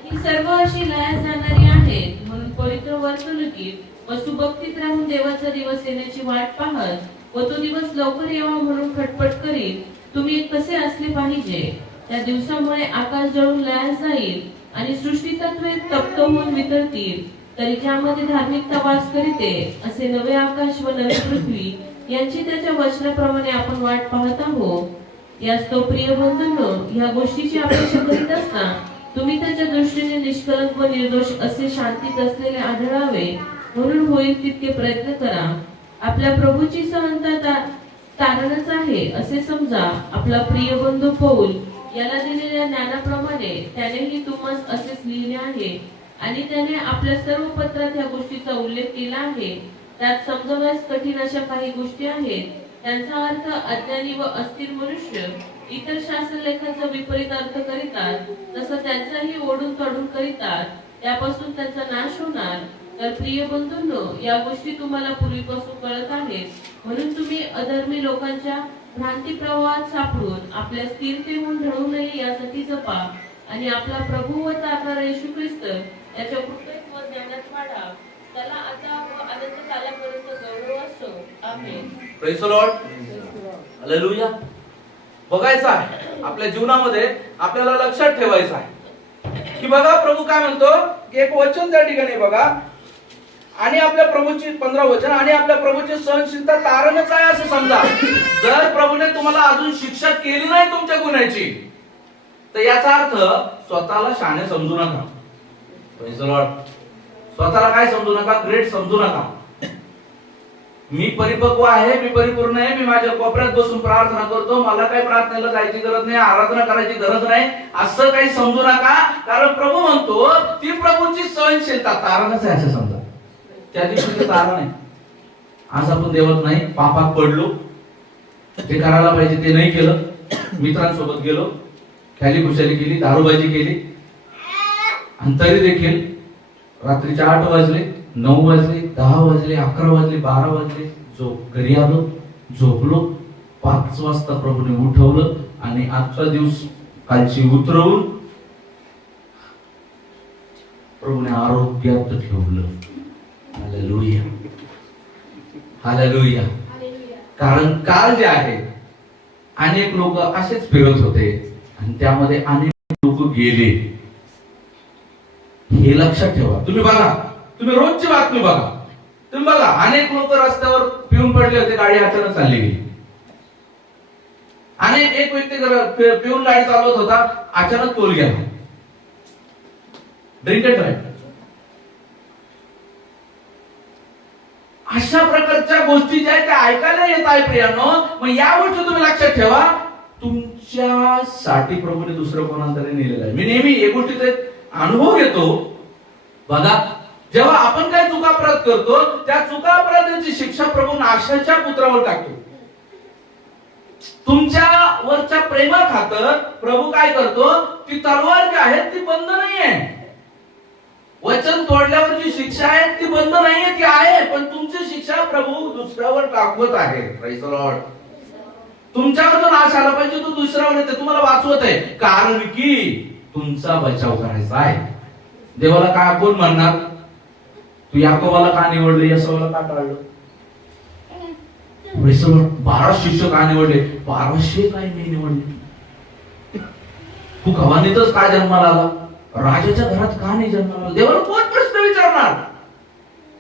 ही सर्व अशी लया जाणारी आहेत म्हणून पवित्र वर्तणुकीत व सुभक्तीत राहून देवाचा दिवस येण्याची वाट पाहत व तो दिवस लवकर यावा म्हणून खटपट करीत तुम्ही कसे असले पाहिजे. त्या दिवसामुळे आकाश जळून लयास जाईल आणि सृष्टी तत्वे तप्त होऊन वितळतील, तरी ज्यामध्ये धार्मिकता वास करीते असे नवे आकाश व नवी पृथ्वी यांची त्याच्या वचनाप्रमाणे आपण वाट पाहत आहोत. यास्तव प्रिय बंधूंनो, ह्या गोष्टीची अपेक्षा करीत असता तुम्ही त्याच्या दृष्टीने निष्कलंक व निर्दोष असे शांतीत असलेले आढळावे म्हणून होईल तितके प्रयत्न करा. आपल्या प्रभूची सहनता तारणच आहे असे समजा. आपला प्रिय बंधू पौल याला दिलेल्या ज्ञानाप्रमाणे त्यानेही तुम्हाला असेच लिहिले आहे आणि त्याने आपल्या सर्व पत्रात ह्या गोष्टीचा उल्लेख केला आहे. त्यात समजण्यास कठीण अशा काही गोष्टी आहेत. त्यांचा अर्थ अज्ञानी व अस्थिर मनुष्य इतर शास्त्रलेखांचा विपरीत अर्थ करीतात, तसं त्यांचाही ओढून तोडून करीतात, त्यापासून त्यांचा नाश होणार. तर प्रिय बंधूंनो, या गोष्टी तुम्हाला पूर्वीपासून कळत आहेत, म्हणून तुम्ही अधर्मी लोकांच्या भ्रांती प्रवाहात सापडून आपल्या स्थिरतेहून ढळू नये यासाठी जपा आणि आपला प्रभू व तारणारा येशू ख्रिस्त याच्या कृपेत व ज्ञानात वाढा. त्याला आता व अनंत कालापर्यंत गौरव असो. Amen. Praise the Lord. Hallelujah. बघायचं आहे आपल्या जीवनामध्ये, आपल्याला लक्षात ठेवायचं आहे की बघा प्रभू काय म्हणतो की एक वचन त्या ठिकाणी बघा, आणि आपल्या प्रभूची 15 वचन, आणि आपल्या प्रभूची सहनशीलता तारणच आहे असं समजा. जर प्रभूने तुम्हाला अजून शिक्षा केली नाही तुमच्या गुन्ह्याची, तर याचा अर्थ स्वतःला शहाणे समजू नका. Praise the Lord. स्वतःला काय समजू नका, ग्रेट समजू नका. मी परिपक्व आहे, मी परिपूर्ण आहे, मी माझ्या कोपऱ्यात बसून प्रार्थना करतो, मला काही प्रार्थनेला जायची गरज नाही, आराधना करायची गरज नाही, असं काही समजू नका. कारण प्रभू म्हणतो ती प्रभूची सहनशीलता तारणच आहे असं समजा. त्या दिवशी ते तारण आहे. आज आपण देवत नाही, पापात पडलो, ते करायला पाहिजे ते नाही केलं, मित्रांसोबत गेलो, ख्याली खुशाली केली, दारूबाजी केली, आणि तरी देखील रात्रीचे 8 वाजले, 9 वाजले, 10 वाजले, 11 वाजले, 12 वाजले, घरी आलो, झोपलो. 5 वाजता प्रभूने उठवलं आणि आजचा दिवस कालची उतरवून प्रभूने आरोग्यात ठेवलं. हालेलुया. हालेलुया. कारण काल जे आहे अनेक लोक असेच फिरत होते आणि त्यामध्ये अनेक लोक गेले. हे लक्षात ठेवा. तुम्ही बघा, तुम्ही रोजची बातमी बघा, तुम्ही बघा अनेक लोक रस्त्यावर पिऊन पडले होते, गाडी अचानक चालली गेली. आणि एक व्यक्ती पिऊन गाडी चालवत होता, अचानक तोल गेला. Drink and drive. अशा प्रकारच्या गोष्टी ज्या त्या ऐकायला येत आहे प्रियांनो. मग या गोष्टी तुम्ही लक्षात ठेवा, तुमच्यासाठी प्रभूने दुसरं कोणातरी नेलेलं आहे. मी नेहमी एक गोष्टीचा अनुभव घेतो बघा, जेव्हा आपण काही चुकापराध करतो, त्या चुकापराधाची शिक्षा प्रभू नाशाच्या पुत्रावर टाकतो. तुमच्या वरच्या प्रेमा खातर प्रभू काय करतो, ती तलवार जी आहे ती बंद नाहीये. वचन तोडल्यावर जी शिक्षा आहे ती बंद नाहीये, ती आहे, पण तुमची शिक्षा प्रभू दुसऱ्यावर टाकवत आहे. Praise the Lord. तुमच्यावर जो नाश आला पाहिजे तो दुसऱ्यावर येते, तुम्हाला वाचवत आहे, कारण की तुमचा बचाव करायचा आहे. देवाला काय कोण म्हणणार, तू याकोबाला का निवडले, येशूला का टाळलं? 12 शिष्य का निवडले, 1200 काय नाही निवडले? तू गव्हाणीतच का जन्माला आला, राजाच्या घरात का नाही जन्माला आला? देवाला कोण प्रश्न विचारणार?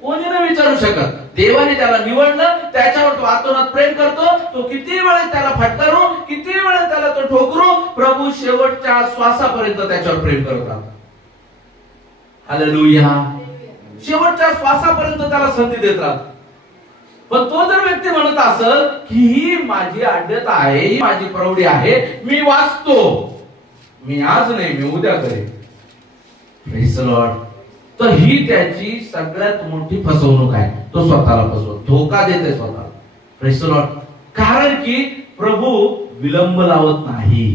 कोणी नाही विचारू शकत. देवाने त्याला निवडलं, त्याच्यावर तो आतोनात प्रेम करतो. तो किती वेळेस त्याला फटकारू, किती वेळेस त्याला तो ठोकरू, प्रभू शेवटच्या श्वासापर्यंत त्याच्यावर प्रेम करत राहतो. हालेलुया. शेवटच्या श्वासापर्यंत त्याला संधी देत राहतो. पण तो जर व्यक्ती म्हणत असेल की ही माझी आड्यता आहे, ही माझी प्रौढी आहे, मी वाचतो, मी आज नाही मी उद्या करेन, प्रेज द लॉर्ड, तर ही त्याची सगळ्यात मोठी फसवणूक आहे. तो स्वतःला फसवतो, धोका देते स्वतःला. Praise the Lord. कारण की प्रभू विलंब लावत नाही.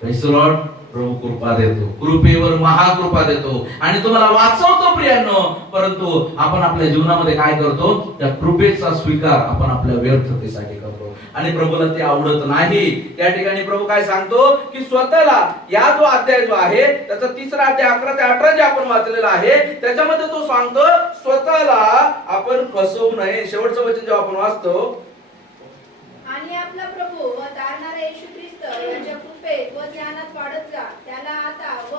Praise the Lord. प्रभू कृपा देतो, कृपेवर महाकृपा देतो आणि तुम्हाला वाचवतो प्रियांनो. परंतु आपण आपल्या जीवनामध्ये काय करतो, त्या कृपेचा स्वीकार आपण आपल्या व्यर्थतेसाठी करतो आणि प्रभूला ते आवडत नाही. त्या ठिकाणी प्रभू काय सांगतो की स्वतःला, या जो अध्याय जो आहे त्याचा 3रा अध्याय 11 ते 18 जे आपण वाचलेला आहे त्याच्यामध्ये तो सांगतो स्वतःला आपण फसवू नये. शेवटचं वचन जेव्हा आपण वाचतो, आणि आपला प्रभू व तारणारा येशू ख्रिस्त यांच्या कृपेत व ज्ञानात वाढत जा, त्याला आता व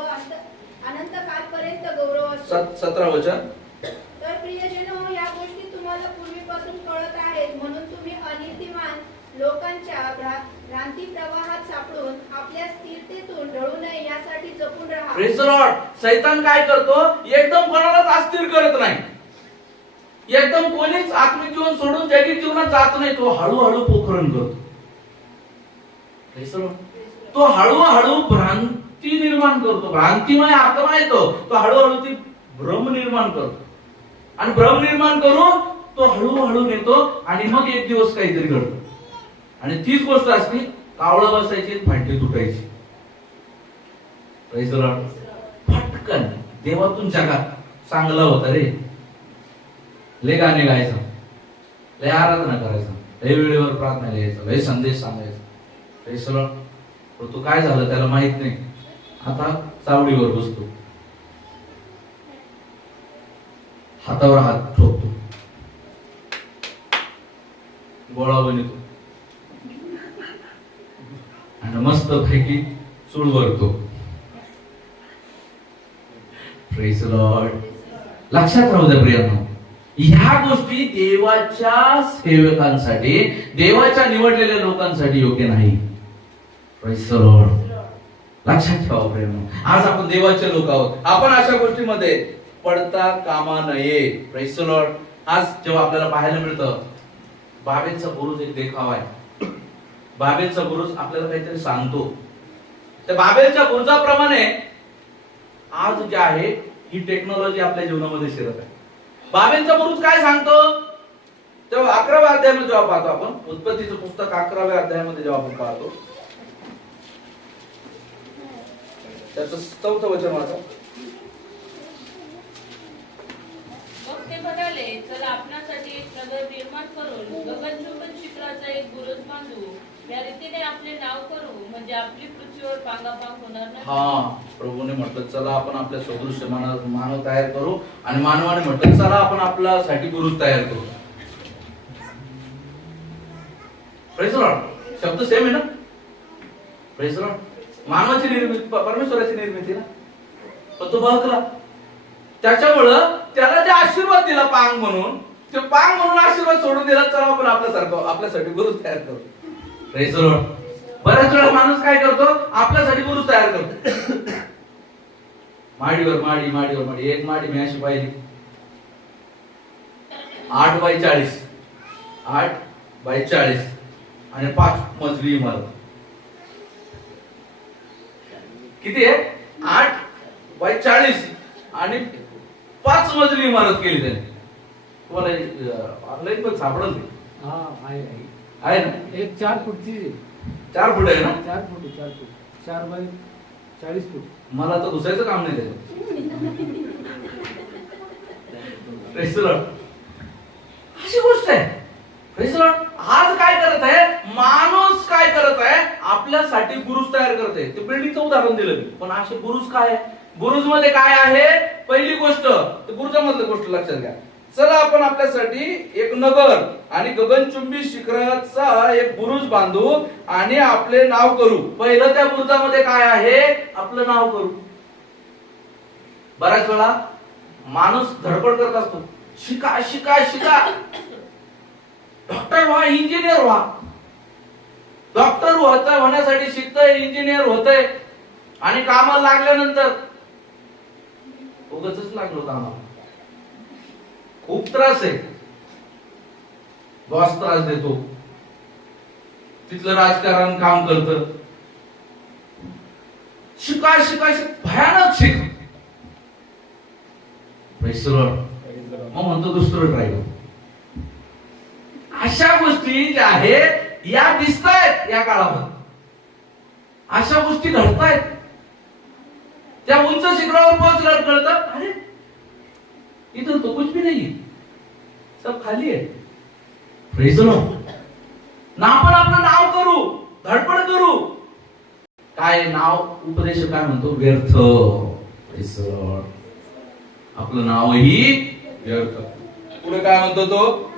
अनंत कालपर्यंत गौरव असो. 17 वचन. तर प्रियजनो, या गोष्टी तुम्हाला पूर्वीपासून कळत आहेत, म्हणून तुम्ही अनिर्दिमान लोकांच्या भ्रांती प्रवाहात सापडून आपल्या स्थिरतेतून ढळू नये यासाठी जपून राहा. Praise the Lord. शैतान काय करतो, एकदम कोणालाच अस्थिर करत नाही, एकदम कोणीच आत्मिक जीवन सोडून जैविक जीवनात जात नाही. तो हळूहळू पोखरण करतो. तो हळूहळू भ्रांती निर्माण करतो. भ्रांतीमय आत्मा आहे तो हळूहळू ती भ्रम निर्माण करतो आणि भ्रम निर्माण करून तो हळूहळू नेतो आणि मग एक दिवस काहीतरी घडतो. आणि तीच गोष्ट असते, कावळं बसायची, फांटी तुटायची. Praise the Lord. फटकन देवातून जगात चांगला होता रे, लय गाणे गायचं, लय आराधना करायचं, लय वेळेवर प्रार्थना लिहायचं, लय संदेश सांगायचा. Praise the Lord. पण तू काय झालं त्याला माहित नाही, आता चावडीवर बसतो. हातावर हात ठोकतो, गोळा बनतो आणि मस्त पैकी चूळ भरतो. Praise Lord. लक्षात राहू द्या प्रियांनो, ह्या गोष्टी देवाच्या सेवकांसाठी, देवाच्या निवडलेल्या लोकांसाठी योग्य नाही. Praise Lord. लक्षात ठेवा प्रियांनो, आज आपण देवाचे लोक आहोत. आपण अशा गोष्टीमध्ये पडता कामा नये. Praise Lord. आज जेव्हा आपल्याला पाहायला मिळतं बाबेलचा बुरुज एक देखावा आहे. बाबेलचा बुरुज आपल्याला काहीतरी सांगतो. त्या बाबेलच्या बुरुजाप्रमाणे आज जे आहे ही टेक्नॉलॉजी आपल्या जीवनामध्ये शिरत आहे. बाबेलचा बुरुज काय सांगतो? तेव्हा 11व्या अध्यायामध्ये जेव्हा पाहतो आपण, उत्पत्तीचं पुस्तक 11व्या अध्यायामध्ये जेव्हा आपण पाहतो, त्याचं 4थं वचन वाचा. मग ते म्हणाले, चला आपणासाठी एक नगर निर्माण करून गगनचुंबन शिखराचा एक बुरुज बांधू, या रीतीने आपले नाव करू, म्हणजे आपली पृथ्वीवर पांगापांग होणार नाही. हा, प्रभूने म्हटलं चला आपण आपल्या सदृश मानव तयार करू, आणि मानवाने म्हटलं चला आपण आपल्यासाठी बुरुज तयार करू. Praise Lord. शब्द सेम आहे ना. Praise Lord. मानवाची निर्मिती, परमेश्वराची निर्मिती ना, पण तो बहकला. त्याच्यामुळं त्याला जे आशीर्वाद दिला पांग म्हणून, ते पांग म्हणून आशीर्वाद सोडून दिला, चला आपण आपल्यासारखं आपल्यासाठी बुरुज तयार करू. Praise Lord. बऱ्याच वेळा माणूस काय करतो? आपल्यासाठी बुरुज तयार करतो. माडीवर माडी, माडीवर माडी. एक माडी मी अशी पाहिली 8x40, 8x40 आणि 5 मजली इमारत. किती आहे? 8x40 आणि 5 मजली इमारत केली त्याने. तुम्हाला ऑनलाईन पण सापडल ते. हा, आहे ना. एक 4 फूटची. 4 फूट आहे ना. 4 फूट 4x40 फूट. मला तर दुसऱ्याचं काम नाही त्याचं. Praise Lord. अशी गोष्ट आहे. Praise Lord. आज काय करत आहे माणूस? काय करत आहे? आपल्यासाठी बुरुज तयार करत आहे. ते बिल्डिंगचं उदाहरण दिलं मी, पण असे बुरुज काय आहे? बुरुज मध्ये काय आहे? पहिली गोष्ट, बुरुजामधली गोष्ट लक्षात घ्या. चला आपण आपल्यासाठी एक नगर आणि गगनचुंबी शिखराचा एक बुरुज बांधू आणि आपले नाव करू. पहिलं त्या बुरुजामध्ये काय आहे? आपलं नाव करू. बऱ्याच वेळा माणूस धडपड करत असतो, शिका शिका शिका, डॉक्टर व्हा, इंजिनियर व्हा. डॉक्टर होण्यासाठी शिकतय, इंजिनियर होतय, आणि कामाला लागल्यानंतर उगाचच लागलो कामाला. खूप त्रास आहे. बॉस त्रास देतो, तिथलं राजकारण काम करतं. शिका शिका भयानक शिक. मग म्हणतो दुसरं ड्रायव्हर. अशा गोष्टी ज्या आहेत या दिसतायत या काळामध्ये. अशा गोष्टी घडतायत. त्या उंच शिखरावर पोहोचल्यावर कळतं, अरे इथं तो कुछ भी नाही, सब खाली आहे. Praise Lord. ना आपण आपलं नाव करू, धडपड करू. काय नाव? उपदेश काय म्हणतो? व्यर्थ. Praise Lord. आपलं नावही व्यर्थ. पुढे काय म्हणतो तो?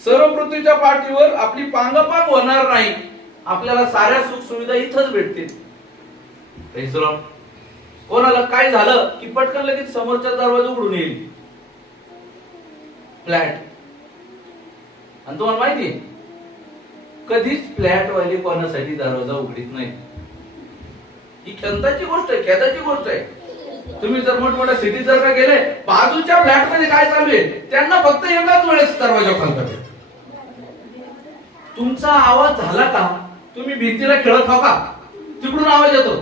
सर्व पृथ्वीच्या पाठीवर आपली पांगपांग होणार नाही. आपल्याला साऱ्या सुख सुविधा इथंच भेटतील. Praise Lord. कोणाला काय झालं की पटकन लगेच समोरचा दरवाजा उघडून येईल. फ्लॅट. आणि तुम्हाला माहितीये कधीच फ्लॅट वाले कोणासाठी दरवाजा उघडीत नाही. ही खंताची गोष्ट आहे, खेदाची गोष्ट आहे. तुम्ही जर मोठमोठ्या सिटीत जर का गेले, बाजूच्या फ्लॅट मध्ये काय चालू आहे त्यांना फक्त एकाच वेळेस दरवाजा खोलतात. तुमचा आवाज झाला का? तुम्ही भिंतीला खेळत हो का? तिकडून आवाज येतो,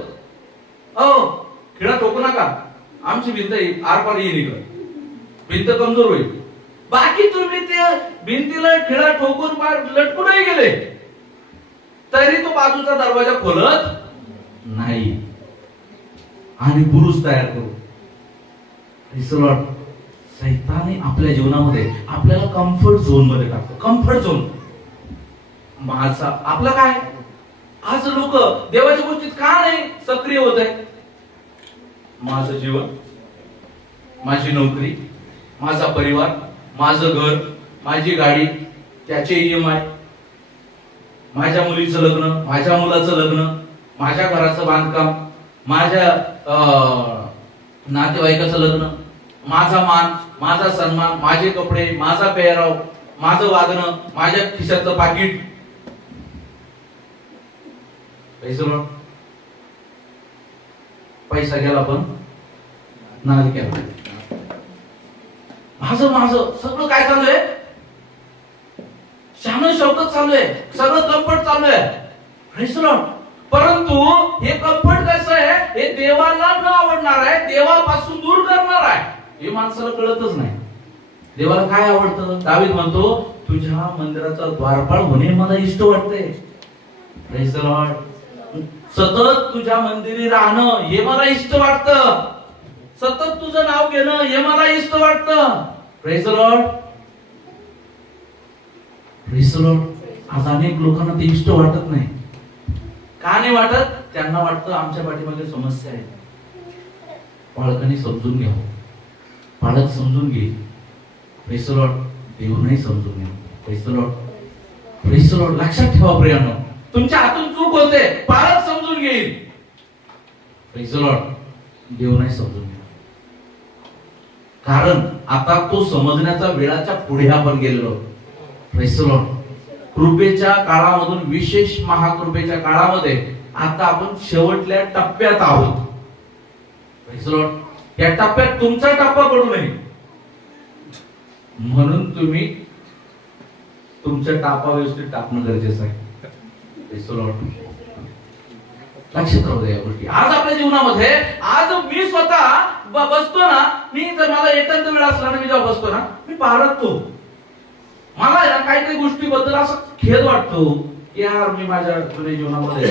हो खेळा ठोकू नका, आमची भिंत आरपार येईल इकडे, भिंत कमजोर होईल. बाकी तुम्ही त्या भिंतीला खिळा ठोकून लटकूनही गेले तरी तो बाजूचा दरवाजा खोलत नाही. आणि बुरुज तयार करू. सैताने आपल्या जीवनामध्ये आपल्याला कम्फर्ट झोन मध्ये टाकतो. कम्फर्ट झोन माझा आपला काय? आज लोक देवाच्या गोष्टीत का नाही सक्रिय होत आहे? माझं जीवन, माझी नोकरी, माझा परिवार, माझं घर, माझी गाडी, त्याचे EMI, माझ्या मुलीचं लग्न, माझ्या मुलाचं लग्न, माझ्या घराचं बांधकाम, माझ्या नातेवाईकाचं लग्न, माझा मान, माझा सन्मान, माझे कपडे, माझा पेहराव, माझं वागणं, माझ्या खिशातलं पाकिट. पैसा गेला पण नाद केला. माझं माझं सगळं काय चालू आहे? शान शौकत चालू आहे, सगळं कम्फर्ट चालू आहे. Praise the Lord. परंतु हे कम्फर्ट कसं आहे? हे देवाला न आवडणार आहे, देवापासून दूर करणार आहे. हे माणसाला कळतच नाही. देवाला काय आवडतं? दावीद म्हणतो, तुझ्या मंदिराचा द्वारपाल होणे मला इष्ट वाटते. Praise the Lord. सतत तुझ्या मंदिरी राहणं हे मला इष्ट वाटतं. सतत तुझं नाव घेणं हे मला इष्ट वाटतं. Praise the Lord. Praise the Lord. आज अनेक लोकांना ते इष्ट वाटत नाही. का नाही वाटत? त्यांना वाटतं आमच्या पाठीमागे समस्या आहे. पालकांनी समजून घ्यावं. पालक समजून घे. Praise the Lord. देव नाही समजून घ्या. Praise the Lord. Praise the Lord. लक्षात ठेवा प्रियानो, तुमच्या हातून चूक होते, पालक समजून घेईल. Praise the Lord. देव नाही समजून घ्या. कारण आता तो समजण्याचा वेळाच्या पुढे आपण गेलेलो. Praise the Lord. कृपेच्या काळामधून, विशेष महाकृपेच्या काळामध्ये आता आपण शेवटल्या टप्प्यात आहोत. Praise the Lord. या टप्प्यात तुमचा टप्पा पडू नये म्हणून तुम्ही तुमच्या टापा व्यवस्थित टाकणं गरजेचं आहे. Praise the Lord. लक्षात राहू द्या या गोष्टी. आज आपल्या जीवनामध्ये, आज मी स्वतः बसतो ना, मी जर मला एकांत वेळ असला ना, मी जेव्हा बसतो ना, मी पाहतो. मला या काही काही गोष्टीबद्दल असं खेद वाटतो की यार मी माझ्या जुन्या जीवनामध्ये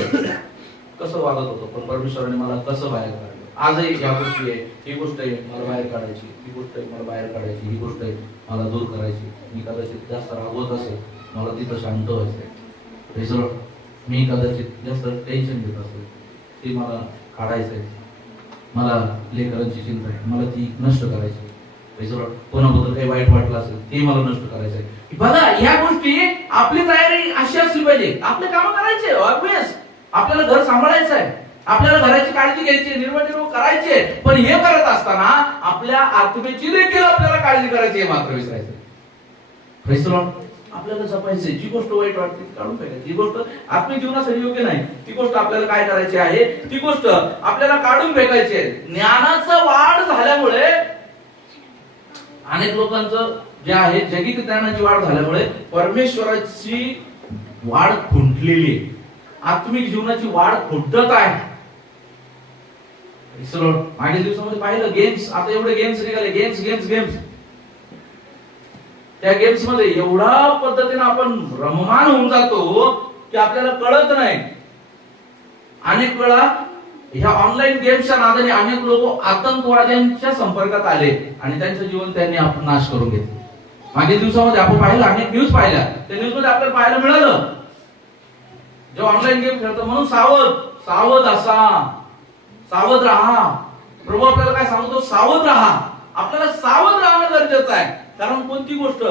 कसं वागत होतो, पण परमेश्वराने मला कसं बाहेर काढलं. आजही या गोष्टी आहे, ही गोष्ट आहे मला बाहेर काढायची, ही गोष्ट आहे मला बाहेर काढायची, ही गोष्ट आहे मला दूर करायची. मी कदाचित जास्त रागवत असेल, मला तिथं शांत व्हायचंय. मी कदाचित जास्त टेन्शन घेत असेल, ती मला काढायचंय. मला लेकरांची चिंता आहे, मला ती नष्ट करायची. कोणाबद्दल काही वाईट वाटलं असेल, ती मला नष्ट करायचंय. बघा, या गोष्टी आपली तयारी अशी असली पाहिजे. आपले काम करायचे, ऑब्वियस. आपल्याला घर सांभाळायचं आहे, आपल्याला घराची काळजी घ्यायची, निर्वळ करायची. पण हे करत असताना आपल्या आत्मेची देखील आपल्याला काळजी करायची, हे मात्र विसरायचं. Praise the Lord. आपल्याला जपायचे. जी गोष्ट वाईट वाटते काढून फेकायची. जी गोष्ट आत्मिक जीवनासाठी योग्य नाही, ती गोष्ट आपल्याला काय करायची आहे, ती गोष्ट आपल्याला काढून फेकायची आहे. ज्ञानाचा वाढ झाल्यामुळे अनेक लोकांचं जे आहे, जगिक ज्ञानाची वाढ झाल्यामुळे परमेश्वराची वाढ खुंटलेली आहे. आत्मिक जीवनाची वाढ खुंटत आहे. मागील दिवसामध्ये पाहिलं गेम्स, आता एवढे गेम्स निघाले, गेम्स गेम्स गेम्स. त्या गेम्स मध्ये एवढा पद्धतीने आपण रममान होऊन जातो की आपल्याला कळत नाही. अनेक वेळा ह्या ऑनलाईन गेम्सच्या नादाने अनेक लोक आतंकवाद्यांच्या संपर्कात आले आणि त्यांचं जीवन त्यांनी आपण नाश करून घेतलं. मागील दिवसामध्ये आपण पाहिलं, अनेक न्यूज पाहिल्या. त्या न्यूज मध्ये आपल्याला पाहायला मिळालं, जेव्हा ऑनलाईन गेम खेळतो म्हणून सावध सावध असा, सावध राहा. प्रभू आपल्याला काय सांगतो? सावध राहा. आपल्याला सावध राहणं गरजेचं आहे. कारण कोणती गोष्ट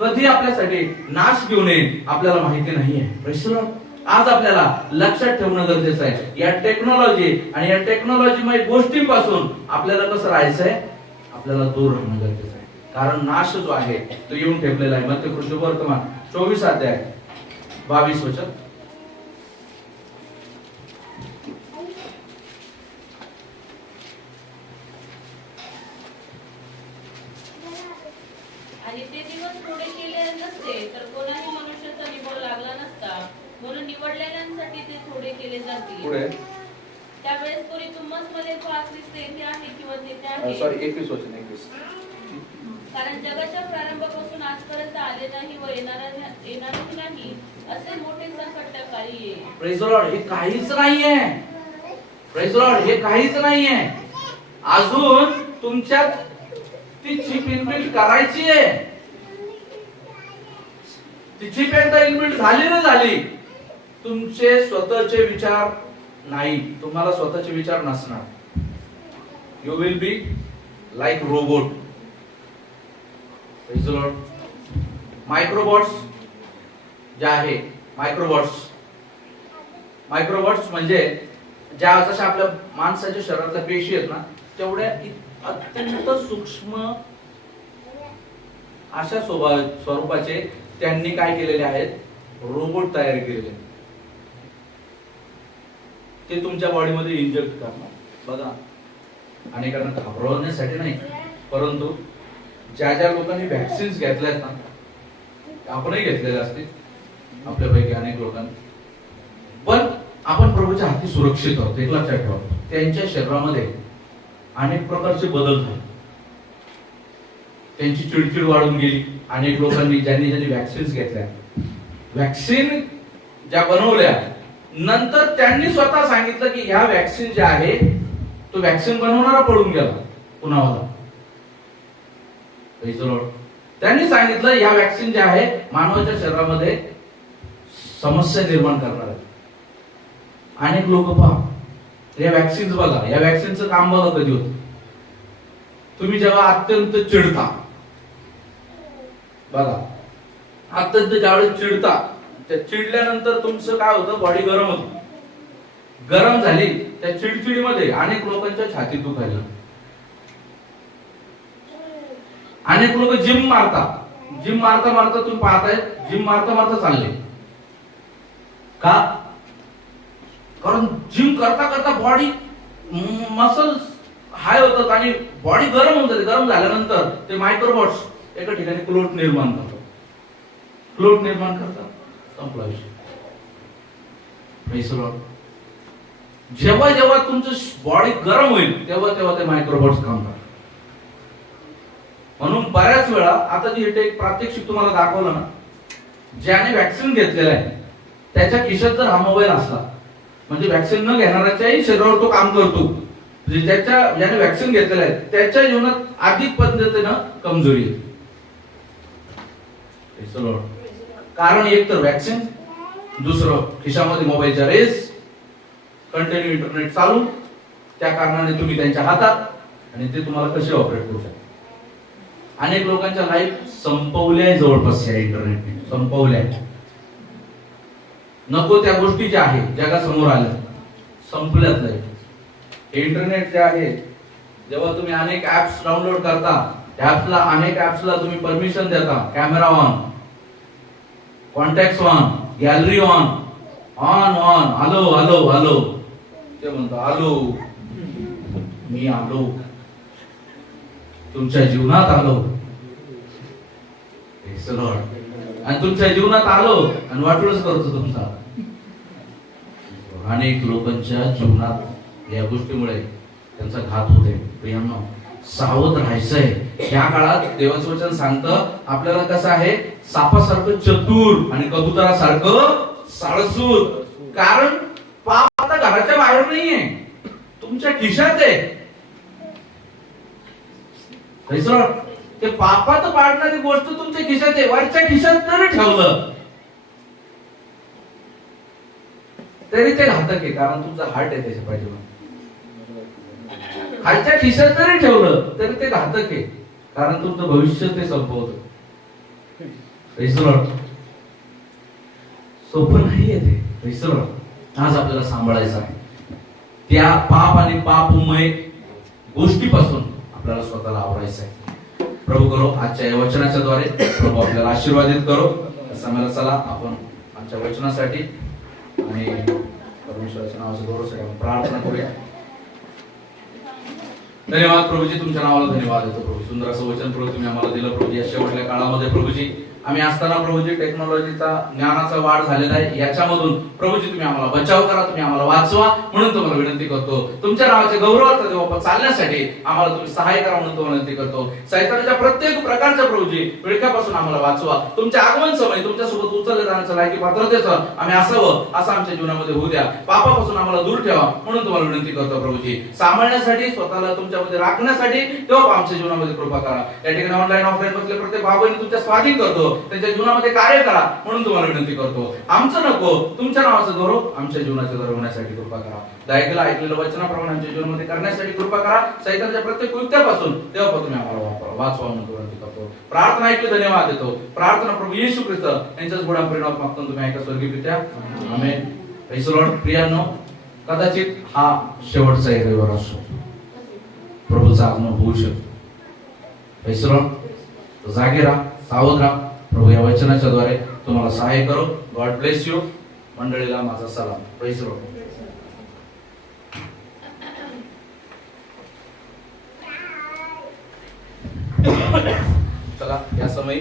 कधी आपल्यासाठी नाश घेऊन येईल आपल्याला माहिती नाहीये. Praise the Lord. आज आपल्याला लक्षात ठेवणं गरजेचं आहे, या टेक्नॉलॉजी आणि या टेक्नॉलॉजीमय गोष्टींपासून आपल्याला कसं राहायचंय, आपल्याला दूर राहणं गरजेचं आहे. कारण नाश जो आहे तो येऊन ठेपलेला आहे. मत्ती वर्तमान 24 अध्याय 22 वचन. आणि ते दिवस थोडे केले नसते तर कोणाही मनुष्याचा निवड लागला नसता, म्हणून निवडलेल्यांसाठी ते थोडे केले जातील. पुढे त्यावेळेस कोणी तुमस मध्ये 5 तेथे आहे किंवा तेथे आहे. सॉरी 21 वचन 21. कारण जगाच्या प्रारंभापासून आजपर्यंत आले नाही व येणारही नाही असे मोठे संकट त्या काळी येईल. Praise the Lord. हे काहीच नाहीये. Praise the Lord. हे काहीच नाहीये. अजून तुमच्यात ती चिप इनबिल्ट करायची आहे. ती चिप एकदा इनबिल्ट झाली ना झाली, तुमचे स्वतःचे विचार नाही, तुम्हाला स्वतःचे विचार नसणार. You will be like robot. Praise the Lord. मायक्रोबॉट्स जे आहे, मायक्रोबॉट्स म्हणजे ज्या जशा आपल्या माणसाच्या शरीरातल्या पेशी आहेत ना, तेवढ्या अत्यंत सूक्ष्म अशा स्वरूपाचे त्यांनी काय केलेले आहेत, रोबोट तयार केलेले. ते तुमच्या बॉडीमध्ये इंजेक्ट करणार. बघा, अनेकांना घाबरवण्यासाठी नाही, परंतु ज्या ज्या लोकांनी व्हॅक्सिन्स घेतल्यात ना, आपणही घेतलेले असतील आपल्यापैकी अनेक लोकांनी, पण आपण प्रभूच्या हाती सुरक्षित आहोत. एक लक्षात ठेवा, त्यांच्या शरीरामध्ये अनेक प्रकारचे बदल झाले, त्यांची चिडचिड वाढून गेली. अनेक लोकांनी ज्यांनी व्हॅक्सिन्स घेतल्या, व्हॅक्सिन ज्या बनवल्या, नंतर त्यांनी स्वतः सांगितलं की ह्या व्हॅक्सिन जे आहे तो व्हॅक्सिन बनवणारा पळून गेला पुन्हा. त्यांनी सांगितलं या व्हॅक्सिन जे आहे मानवाच्या शरीरामध्ये समस्या निर्माण करणार आहे. अनेक लोक पहा, या व्हॅक्सिन्स बघा, या व्हॅक्सिनचं काम बघा कधी होतं. तुम्ही जेव्हा अत्यंत चिडता, बघा, अत्यंत ज्यावेळेस चिडता, त्या चिडल्यानंतर तुमचं काय होतं, बॉडी गरम होती. गरम झाली त्या चिडचिडीमध्ये अनेक लोकांच्या छातीत दुखायला, अनेक लोक जिम मारता तुम्ही पाहताय, जिम मारता चालले का? कारण जिम करता बॉडी मसल्स हाय होतात आणि बॉडी गरम होऊन जाते. गरम झाल्यानंतर ते मायक्रोबॉट्स एका ठिकाणी क्लोट निर्माण करतात. संपला विषय. जेव्हा तुमचं बॉडी गरम होईल तेव्हा ते मायक्रोबॉट्स काम करतात. म्हणून बऱ्याच वेळा आता जी एक प्रात्यक्षिक तुम्हाला दाखवलं ना, ज्याने व्हॅक्सिन घेतलेला आहे त्याच्या खिशात जर हा मोबाईल असला, म्हणजे व्हॅक्सिन न घेणाऱ्याच्याही शरीरावर तो काम करतो. ज्याने व्हॅक्सिन घेतलेलं आहे त्याच्या जीवनात अधिक पद्धतीनं कमजोरी येते. कारण एक तर व्हॅक्सिन, दुसरं खिशामध्ये मोबाईलच्या रेस, कंटिन्यू इंटरनेट चालू, त्या कारणाने तुम्ही त्यांच्या हातात, आणि ते तुम्हाला कसे ऑपरेट करू शकतात. अनेक लोकांच्या लाईफ संपवल्या जवळपास या इंटरनेटने, संपवल्या. नको त्या गोष्टी ज्या आहेत जगासमोर आल्या, संपल्यात लाईफ. हे इंटरनेट जे आहे, जेव्हा तुम्ही अनेक ऍप्स डाउनलोड करता, अनेक ऍप्सला तुम्ही परमिशन देता, camera on, contact on, gallery on, hello, ते म्हणतो आलो, मी आलो, तुमच्या जीवनात आलो, आणि तुमच्या जीवनात आलो आणि वाटोळच करतो तुमचा. अनेक लोकांच्या जीवनात या गोष्टीमुळे त्यांचा घात होते. प्रियांनो, सावध राहायचंय. या काळात देवाचं वचन सांगतं आपल्याला कसं आहे, सापासारखं चतुर आणि कबुतरासारखं साळसूद. कारण पाप आता घराच्या बाहेर नाहीये, तुमच्या खिशात आहे. ते पापात पाडणारी गोष्ट तुमच्या खिशात आहे. वरच्या खिशात जरी ठेवलं तरी ते घातक आहे, कारण तुमचा हार्ट आहे त्याच्या पाठीवर. खालच्या खिशात जरी ठेवलं तरी ते घातक आहे, कारण तुमचं भविष्य ते संपवतं. सोपं नाहीये ते. आज आपल्याला सांभाळायचं आहे. त्या पाप आणि पापमय गोष्टीपासून आपल्याला स्वतःला आवरायचं आहे. प्रभू करो आजच्या या वचनाच्या द्वारे प्रभू आपल्याला आशीर्वादित करो. समयाला चला आपण आजच्या वचनासाठी आणि परमेश्वराच्या नावाच्या गौरवासाठी आपण प्रार्थना करूया. धन्यवाद प्रभूजी, तुमच्या नावाला धन्यवाद देतो प्रभू. सुंदर असं वचन प्रभू तुम्ही आम्हाला दिलं प्रभू. या शेवटल्या काळामध्ये प्रभूजी आम्ही असताना प्रभूजी टेक्नॉलॉजीचा ज्ञानाचा वाढ झालेला आहे, याच्यामधून प्रभूजी तुम्ही आम्हाला बचाव करा, तुम्ही आम्हाला वाचवा म्हणून तुम्हाला विनंती करतो. तुमच्या नावाच्या गौरवार्थ देवा चालण्यासाठी आम्हाला तुम्ही सहाय्य करा म्हणून तुम्हाला विनंती करतो. सैतानाच्या प्रत्येक प्रकारच्या प्रभूजी विळख्यापासून आम्हाला वाचवा. तुमच्या आगमन समय तुमच्यासोबत उचलले जाण्याचं लायकी पात्रतेचं आम्ही असावं असं आमच्या जीवनामध्ये होऊ द्या. पापापासून आम्हाला दूर ठेवा म्हणून तुम्हाला विनंती करतो प्रभूजी. सांभाळण्यासाठी स्वतःला तुमच्या तुमच्यामध्ये राखण्यासाठी तेव्हा आमच्या जीवनामध्ये कृपा करा. या ठिकाणी ऑनलाईन ऑफलाईन बसले प्रत्येक भाऊ बहिणी तुमच्या स्वाधीन करतो, त्यांच्या जीवनामध्ये कार्य करा म्हणून तुम्हाला विनंती करतो. आमचं नको, तुमच्या नावाचं गौरव आमच्या जीवनाचे गौरव होण्यासाठी कृपा करा. ऐकलेलं वचनाप्रमाणे आमच्या जीवनामध्ये करण्यासाठी कृपा करा. सैतानाच्या प्रत्येक कृत्यापासून तेव्हा तुम्ही आम्हाला वाचवा म्हणून विनंती करतो. प्रार्थना ऐकली धन्यवाद देतो. प्रार्थना प्रभू येशू ख्रिस्त यांच्याच गोडा परिणाम मागतो तुम्ही ऐका स्वर्गीय पित्या. आमेन. Praise the Lord. प्रियांनो, कदाचित हा शेवटचा रविवार असो, प्रभूचा आगमन होऊ शकतो. Praise the Lord. जागे राहा, सावध राहा. प्रभू या वचनाच्या द्वारे तुम्हाला सहाय्य करो. God bless you. मंडळीला माझा सलाम. Praise the Lord. चला या समयी